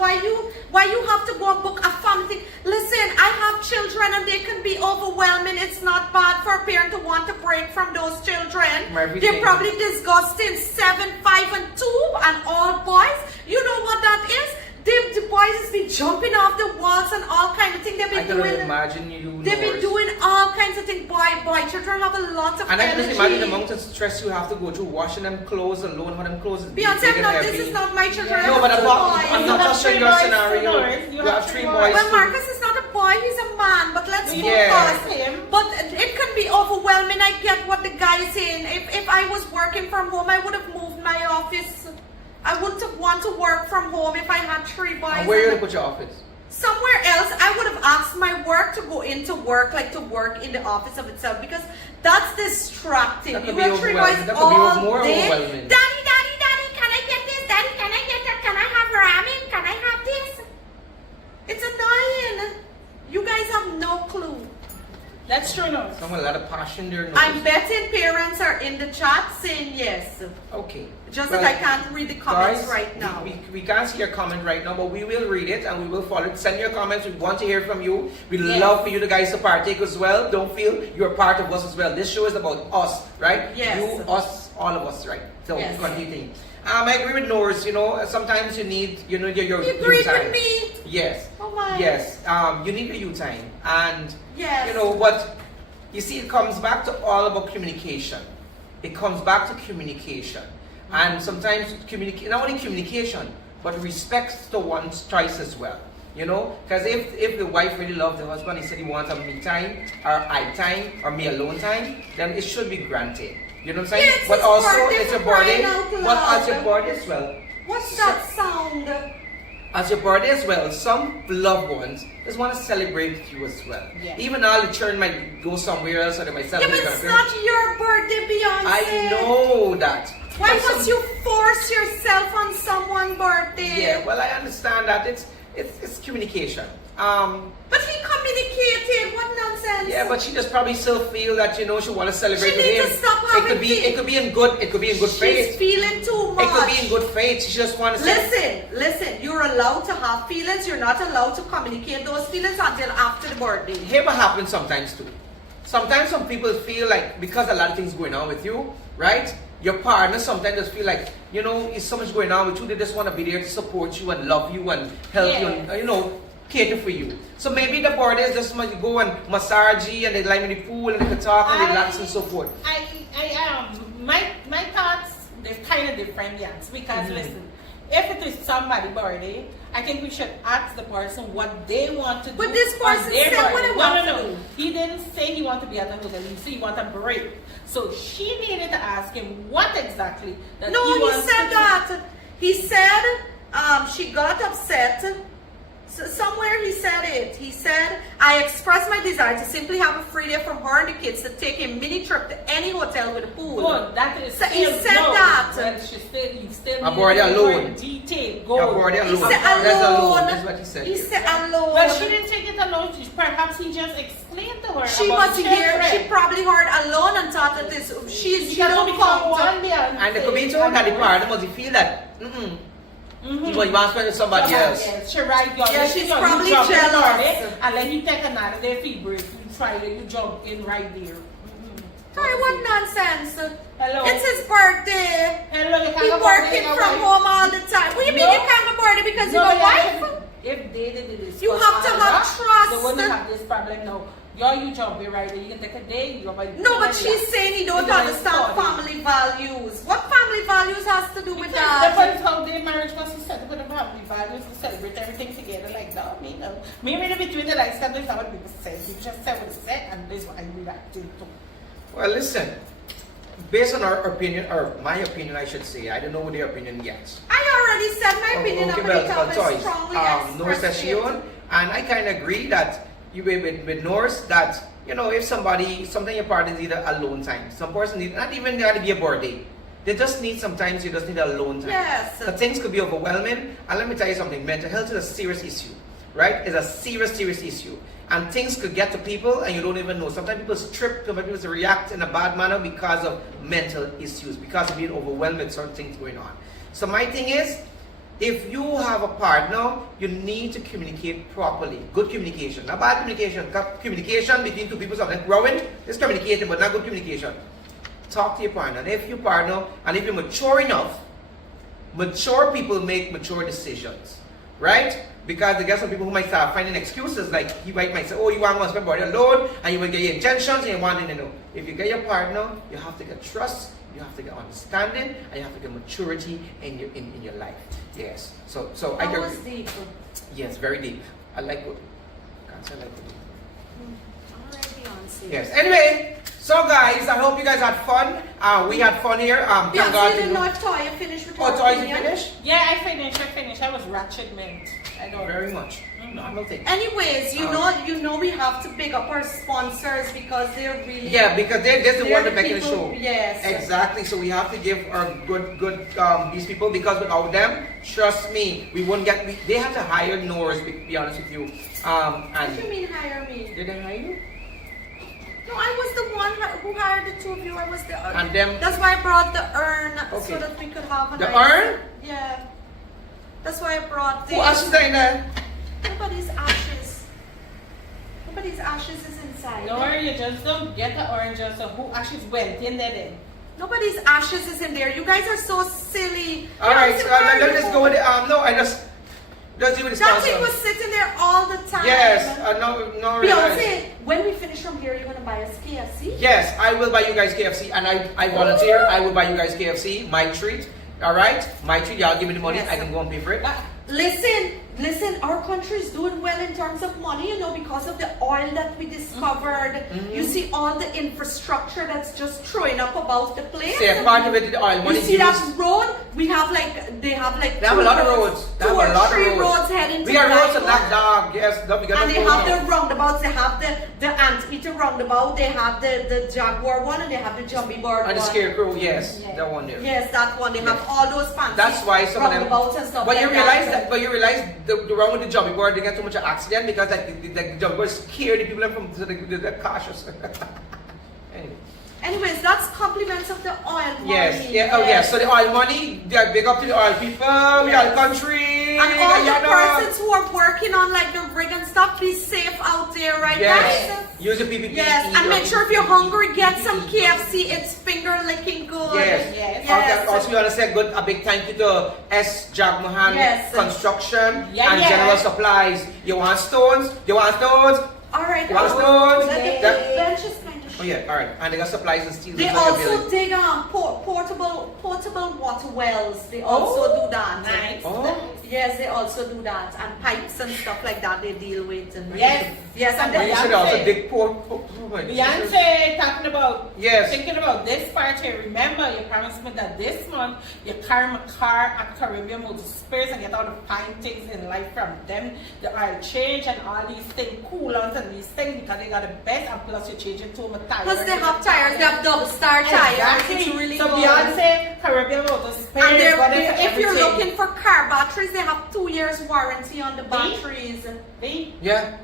Why you have to go and book a family thing? Listen, I have children and they can be overwhelming. It's not bad for a parent to want a break from those children. They're probably disgusting. 7, 5, and 2 and all boys. You know what that is? The boys has been jumping off the walls and all kind of things. They've I been can doing. imagine you. They've been doing all kinds of things. Boy, children have a lot of And I can energy. just imagine the amount of stress you have to go through washing them clothes alone. How them clothes is Beyonce, big and this heavy. is not my children. No, but I have two boys. I'm not just showing your scenario. You have 3 boys. Well, too. Marcus is not a boy, he's a man, but let's Yeah. focus. But it can be overwhelming. I get what the guy is saying. If I was working from home, I would have moved my office. I wouldn't have want to work from home if I had 3 boys. And where are you going to put your office? Somewhere else. I would have asked my work to go into work, like to work in the office of itself, because that's distracting. That You could be have 3 boys overwhelming. That could be all more day. overwhelming. Daddy, can I get this? Daddy, can I get that? Can I have ramen? Can I have this? It's annoying. You guys have no clue. That's true, no. Someone a lot of passion there. I'm betting parents are in the chat saying yes. Okay. Just Well, that I can't read the comments guys, right now. We can't see your comment right now, but we will read it and we will follow it. Send your comments. We want to hear from you. We'd Yes. love for you guys to partake as well. Don't feel you're part of us as well. This show is about us, right? Yes. You, us, all of us, right? So Yes. continue. I agree with Norris. You know, sometimes you need, your You you agreed time. with me? Yes. Oh my. Yes. You need your you time, and Yes. you know, but you see, it comes back to all about communication. It comes back to communication, and sometimes not only communication, but respect to one's choice as well. You know, because if the wife really loves the husband, he said he wants a me time, or I time, or me alone time, then it should be granted. You know what I'm saying? Yeah, it's but his also birthday, it's your for crying birthday. out But loud. as your birthday as well. What's that sound? As your birthday as well, some loved ones just want to celebrate with you as well. Yeah. Even now the children might go somewhere else or they might Yeah, celebrate but it's their not your birthday, Beyonce. I know that. Why But must you force yourself on someone's birthday? Yeah, well I understand that it's communication. But he communicated. What nonsense? Yeah, but she just probably still feel that, you know, she want to celebrate She with needs him. to stop It could having be in good She's faith. feeling too much. It could be in good faith. She just want to Listen. You're allowed to have feelings. You're not allowed to communicate those feelings until after the birthday. Here what happens sometimes too. Sometimes some people feel like because a lot of things going on with you, right? Your partner sometimes just feel like, you know, it's so much going on with you, they just want to be there to support you and love you and help you and, you know, cater for you. So maybe the birthday is just you go and massage you and they lie in the pool and they can talk and relax and so forth. My thoughts, they're kind of different, yes. Because listen, if it is somebody's birthday, I think we should ask the person what they want to do. But this on person their said what birthday. he wants to No. do. He didn't say he wanted to be at the hotel. He said he wanted a break. So she needed to ask him what exactly that No, he he wants said to do. that. He said she got upset. So somewhere he said it. He said, I expressed my desire to simply have a free day from her and the kids to take a mini trip to any hotel with a pool. Good, that is So he still said no. that. Well, you still I'm need already to be alone. more detailed. Your Go. birthday He alone. said That's alone. That's what he said. He here. said alone. Well, she didn't take it alone. Perhaps he just explained to her. She about must the hear. children. She probably heard alone and thought that this. She She don't don't come come. one day And it could be told that the partner must feel that, but you want to spend with somebody else. Yes, she right. Yeah, she's probably jump in jealous. early, and then you take another day free break. You try it, you jump in right there. Sorry, what nonsense? Hello. It's his birthday. Hello, you He can't go working birthday, from away. home all the time. What do you mean No. you can't go birthday because No, you're a yeah, wife? If they did this, You have to have trust. They wouldn't have this problem now. You jump in right there. You can take a day. No, but she's saying he don't understand family values. What family values has to do with that? Depends how their marriage was set up with the family values to celebrate everything together like that. Me no. Me in between the lines, that's not what people say. People just say what they say, and this is what I react to. Well, listen. Based on our opinion, or my opinion, I should say, I don't know their opinion yet. I already said my opinion Okay, about well, it toys. strongly Norris expressed it. Shion, and I kind of agree that you with Norris that, you know, if something your partner needs a alone time. Some person need not even there to be a birthday. They just need sometimes you just need a alone time. Yes. So things could be overwhelming. And let me tell you something, mental health is a serious issue. Right? It's a serious issue. And things could get to people and you don't even know. Sometimes people trip, sometimes people react in a bad manner because of mental issues, because of being overwhelmed with certain things going on. So my thing is, if you have a partner, you need to communicate properly. Good communication, not bad communication. Communication between two people, something growing is communicating, but not good communication. Talk to your partner. And if your partner, and if you're mature enough, mature people make mature decisions, right? because there are some people who might start finding excuses, like he might say, oh, you want to spend body alone, and you will get your intentions, and you want to know. If you get your partner, you have to get trust, you have to get understanding, and you have to get maturity in your life. Yes. So I That agree. was deep. Yes, very deep. I like what. Can't say I like what. Alright, Beyonce. Yes. Anyway, so guys, I hope you guys had fun. We had fun here. Thank Beyonce, God. you didn't know if Toya finished with her Oh, Toya, you opinion? finished? Yeah, I finished. I was ratchet mint. I don't Very much. Normal thing. Anyways, you know we have to big up our sponsors because they're really Because they're the one they're that making the people- show. Yes. Exactly. So we have to give our good these people, because without them, trust me, we wouldn't get. They have to hire Norris. Be honest with you. What And do you mean hire me? did they hire you? No, I was the one who hired the two of you. I was the And them. That's why I brought the urn Okay. so that we could have a The nice- urn? Yeah. That's why I brought the Who else is in there? Nobody's ashes. Nobody's ashes is inside. Don't worry, you just don't get the orange. So who actually went in there then? Nobody's ashes is in there. You guys are so silly. All right. So Beyonce, where let are me just you? go with it. No, I just do with the That thing sponsor. was sitting there all the time. Yes. No. Beyonce, when we finish from here, you're gonna buy us KFC? Yes, I will buy you guys KFC, and I volunteer. I will buy you guys KFC. My treat. All right, my treat. Y'all give me the money. Yes. I can go and pay for it. Listen, our country is doing well in terms of money, because of the oil that we discovered. Mm-hmm. You see all the infrastructure that's just throwing up about the place. Say, part of it is the oil money You see that used. road? They have They have a lot of roads. They have Two or a lot of three roads. roads heading to We got roads to Glasgow. knock dog. Yes, no, we got And they roads have now. the roundabouts, they have the anteater roundabout, they have the Jaguar one, and they have the Jumbie Bird And the one. scarecrow. Yes, Yeah. that one there. Yes, that one. They have all those fancy That's why some of them. roundabouts and stuff But like you realize the wrong with the jumpy board, they get too much accident because the jumpy board scare the people from the cautious. Anyway. Anyways, that's compliments of the oil money. Yes, yeah, oh yes. So the oil money, they are big up to the oil people, we Yes. are country. And all the you know. persons who are working on like the rig and stuff, be safe out there, right Yes. guys? Use your PPP. Yes, and make sure if you're hungry, get some KFC. It's finger licking good. Yes. Yes. Also, we want to say a big thank you to S. Jagmohan Yes. Construction Yeah, and yeah. General Supplies. You want stones? All right. You want stones? The That- bench is kind of Oh yeah, all right. And they got supplies and steel. They inside your also building. dig portable water wells. They also do that. Nice. Oh. Yes, they also do that, and pipes and stuff like that. They deal with. And Yes. yes, and And they you should Beyonce. also dig Beyonce talking about Yes. thinking about this part here. Remember, you promised me that this month you carry my car at Caribbean Motor Spares and get all the fine things in life from them. The oil change and all these things, coolants and these things because they got the best, and plus you change it to my tires. Plus they have tires. They have double star tires. Exactly. It's really so good. Beyonce, Caribbean Motor Spares. And got it for if you're everything. looking for car batteries, they have 2 years warranty on the batteries. See? Yeah.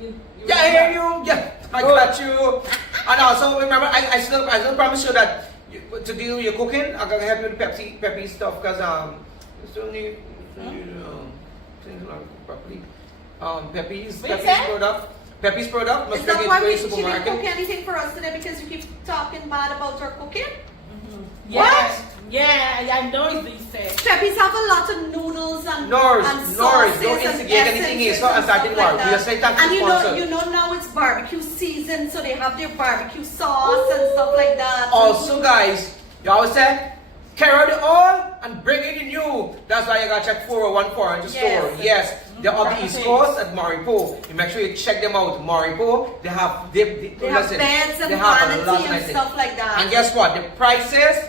You Yeah, I hear you. Yeah, I got you. And also remember, I still promise you that to deal with your cooking, I'm gonna help you with Peppy stuff because you still need things like properly. Peppy's product must Is be that in why the she didn't cook supermarket. anything for us today? Because you keep talking bad about her cooking? Yes. Yeah, I know it's these things. Peppy's have a lot of noodles and Norris, sauces don't and instigate anything here. essences So I'm and starting stuff war. like We are that. saying thank And you, sponsor. you know now it's barbecue season, so they have their barbecue sauce and stuff like that. Also, guys, you always say, carry the oil and bring in the new. That's why you gotta check 4014 at the store. Yes, they're on the East Coast at Maripo. You make sure you check them out. Maripo, they have they have listen, beds and they have a vanity lot of and nice things. stuff like that. And guess what? The prices.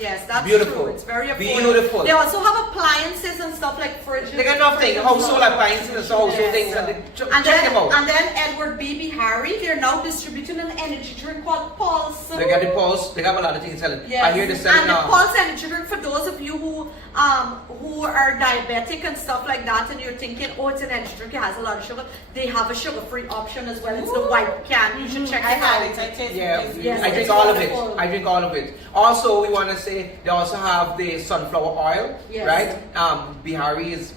Yes, that's Beautiful. true. It's very affordable. Beautiful. They also have appliances and stuff like fridges. They got nothing. Household appliances and household Yes. things. And they, And check then, them out. and then Edward B.B. Harry, they're now distributing an energy drink called Pulse. They got the Pulse. They have a lot of things selling. Yes. I hear they selling And the Pulse energy drink, for those of you who are diabetic and stuff like that, and you're thinking, oh, it's an energy drink, it has a lot of sugar. They have a sugar-free option as well. It's the white can. You should check I it had out. it. I tasted Yeah, it. Yes, I drink it's all wonderful. of it. I drink all of it. Also, we want to say they also have the sunflower oil, Yes. right? Bihari is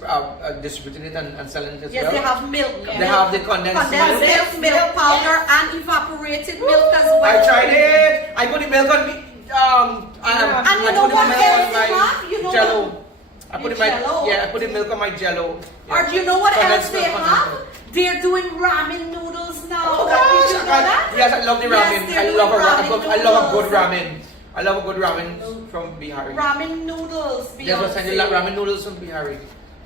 distributing it and selling it as Yes, well. they have milk. Yeah. They have the condensed milk. milk powder, and evaporated milk as well. I tried it. I put the milk on me. And you know I put what the milk else on they my have? You know Jello. I put Your in my Jell-O. I put in milk on my Jell-O. Yeah. Or do you know what else Condensed they milk on my have? Jell-O. They're doing ramen noodles now. Oh Did you know gosh! that? Yes, I love the ramen. Yes, they're I love doing I love a good noodles. ramen. I love a good ramen from Bihari. Ramen noodles. Yes, we're sending Beyonce. ramen noodles from Bihari.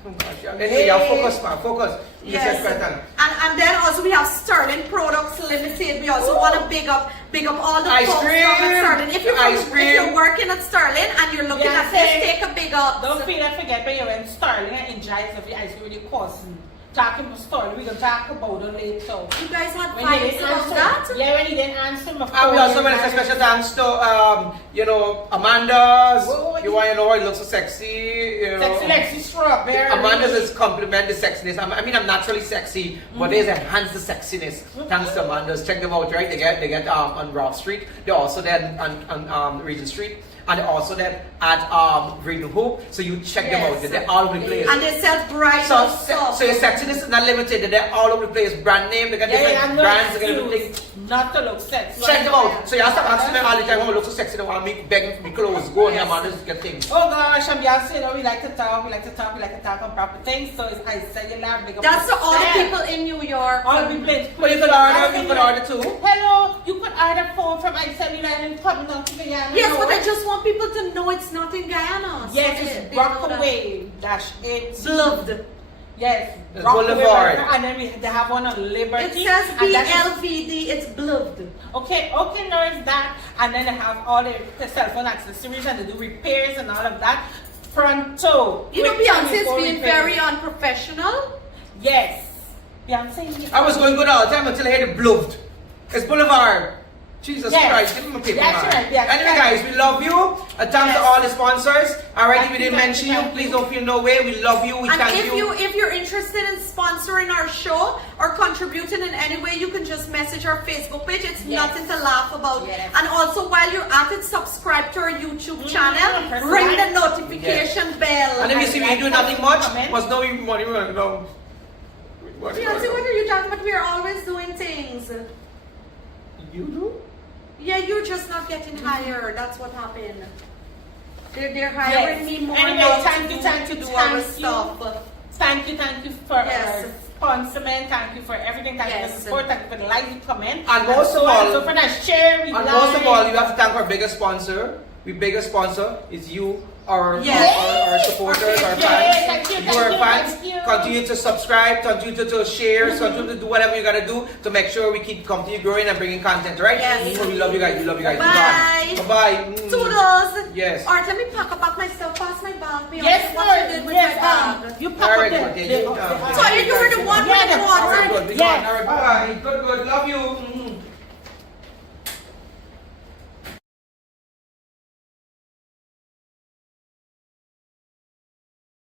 Oh gosh, yeah. Anyway, yeah, focus, man, focus. Yes. Yes. And then also we have Sterling Products Limited. We also want to big up all the Ice folks cream. from at Sterling. If Ice cream. if you're working at Sterling and you're looking at this, take a big up. Don't forget when you're in Sterling and enjoy some of your ice cream with your cousin. Talking about Sterling, we're going to talk about it later. You guys had When you vibes didn't about answer, that? yeah, when you didn't answer my And phone. we also want to say special thanks to, Amanda's. Whoa, You want to know why it looks so sexy? You know. Sexy Lexi Strawberry. Amanda's is compliment the sexiness. I mean, I'm naturally sexy, but they enhance the sexiness. Thanks to Amanda's. Check them out, right? They get on Ralph Street. They're also there on Regent Street. And they're also there at Green Hope. So you check them out. They're all over the place. And they sell bright So stuff. your sexiness is not limited. They're all over the place. Brand name, they got different brands, they got different things. Not to look sexy. Check them out. So you have to ask me all the time, oh, look so sexy, they want me begging for me clothes. Go on here, man, just get things. Oh gosh, I'm Beyonce, you know, we like to talk on proper things. So it's I cellular, big up. That's to all the yourself. people in New York. All the people in But you could order too. Hello, you could order phone from iCellular and come down to Guyana. Yes, but I just want people to know it's not in Guyana. Yes, So it's they know that. Rockaway dash 8. Bluffed. Yes, It's Rockaway Boulevard. and then they have one on Liberty. It says and that is- BLVD, it's bluffed. Okay, no, it's that. And then they have all the cell phone accessories and they do repairs and all of that. Pronto. You know, Quick Beyonce is 24 being repairs. very unprofessional. Yes. Beyonce. I was going good all the time until I heard it bluffed. It's Boulevard. Jesus Yes. Christ, give me a paper, That's man. right, yes, Anyway, yes. guys, we love you. Thanks to Yes. all the sponsors. Alright, if we didn't Thank mention you, you, thank please you. don't feel no way. We love you. We And thank if you're interested in sponsoring our show or contributing in any way, you can just message our Facebook page. It's Yes. nothing to laugh about. Yes. And also, while you're at it, subscribe to our YouTube channel. press the Ring the like. notification bell. And if you see we Like, do nothing much, comment. must know we money run down. Beyonce, what are you talking about? We're always doing things. You do? Yeah, you're just not getting hired. That's what happened. They're hiring Yes. me more Anyway, now thank to you, do, thank to you, do our thank you. stuff. Thank you for Yes. our sponsorment. Thank you for everything. Thank you for Yes. the support. Thank you for the like, the comment. And most so of on all- and so forth. And share. We And like. most of all, you have to thank our biggest sponsor. Our biggest sponsor is you, our supporters, our Yeah, fans. thank you, are thank fans. you. Continue to subscribe, continue to share, continue to do whatever you gotta do to make sure we continue growing and bringing content, right? Yes. So we love you guys. We love you guys. Bye. Bye. Toodles. Yes. Alright, let me pack up my stuff. Pass my bag. Yes, what Lord. you did with Yes, my bag. you pack Alright, up okay, the- you, the- uh, So you were the one with the Yeah, water. Alright, good. Yes. Alright, bye. Good. Love you.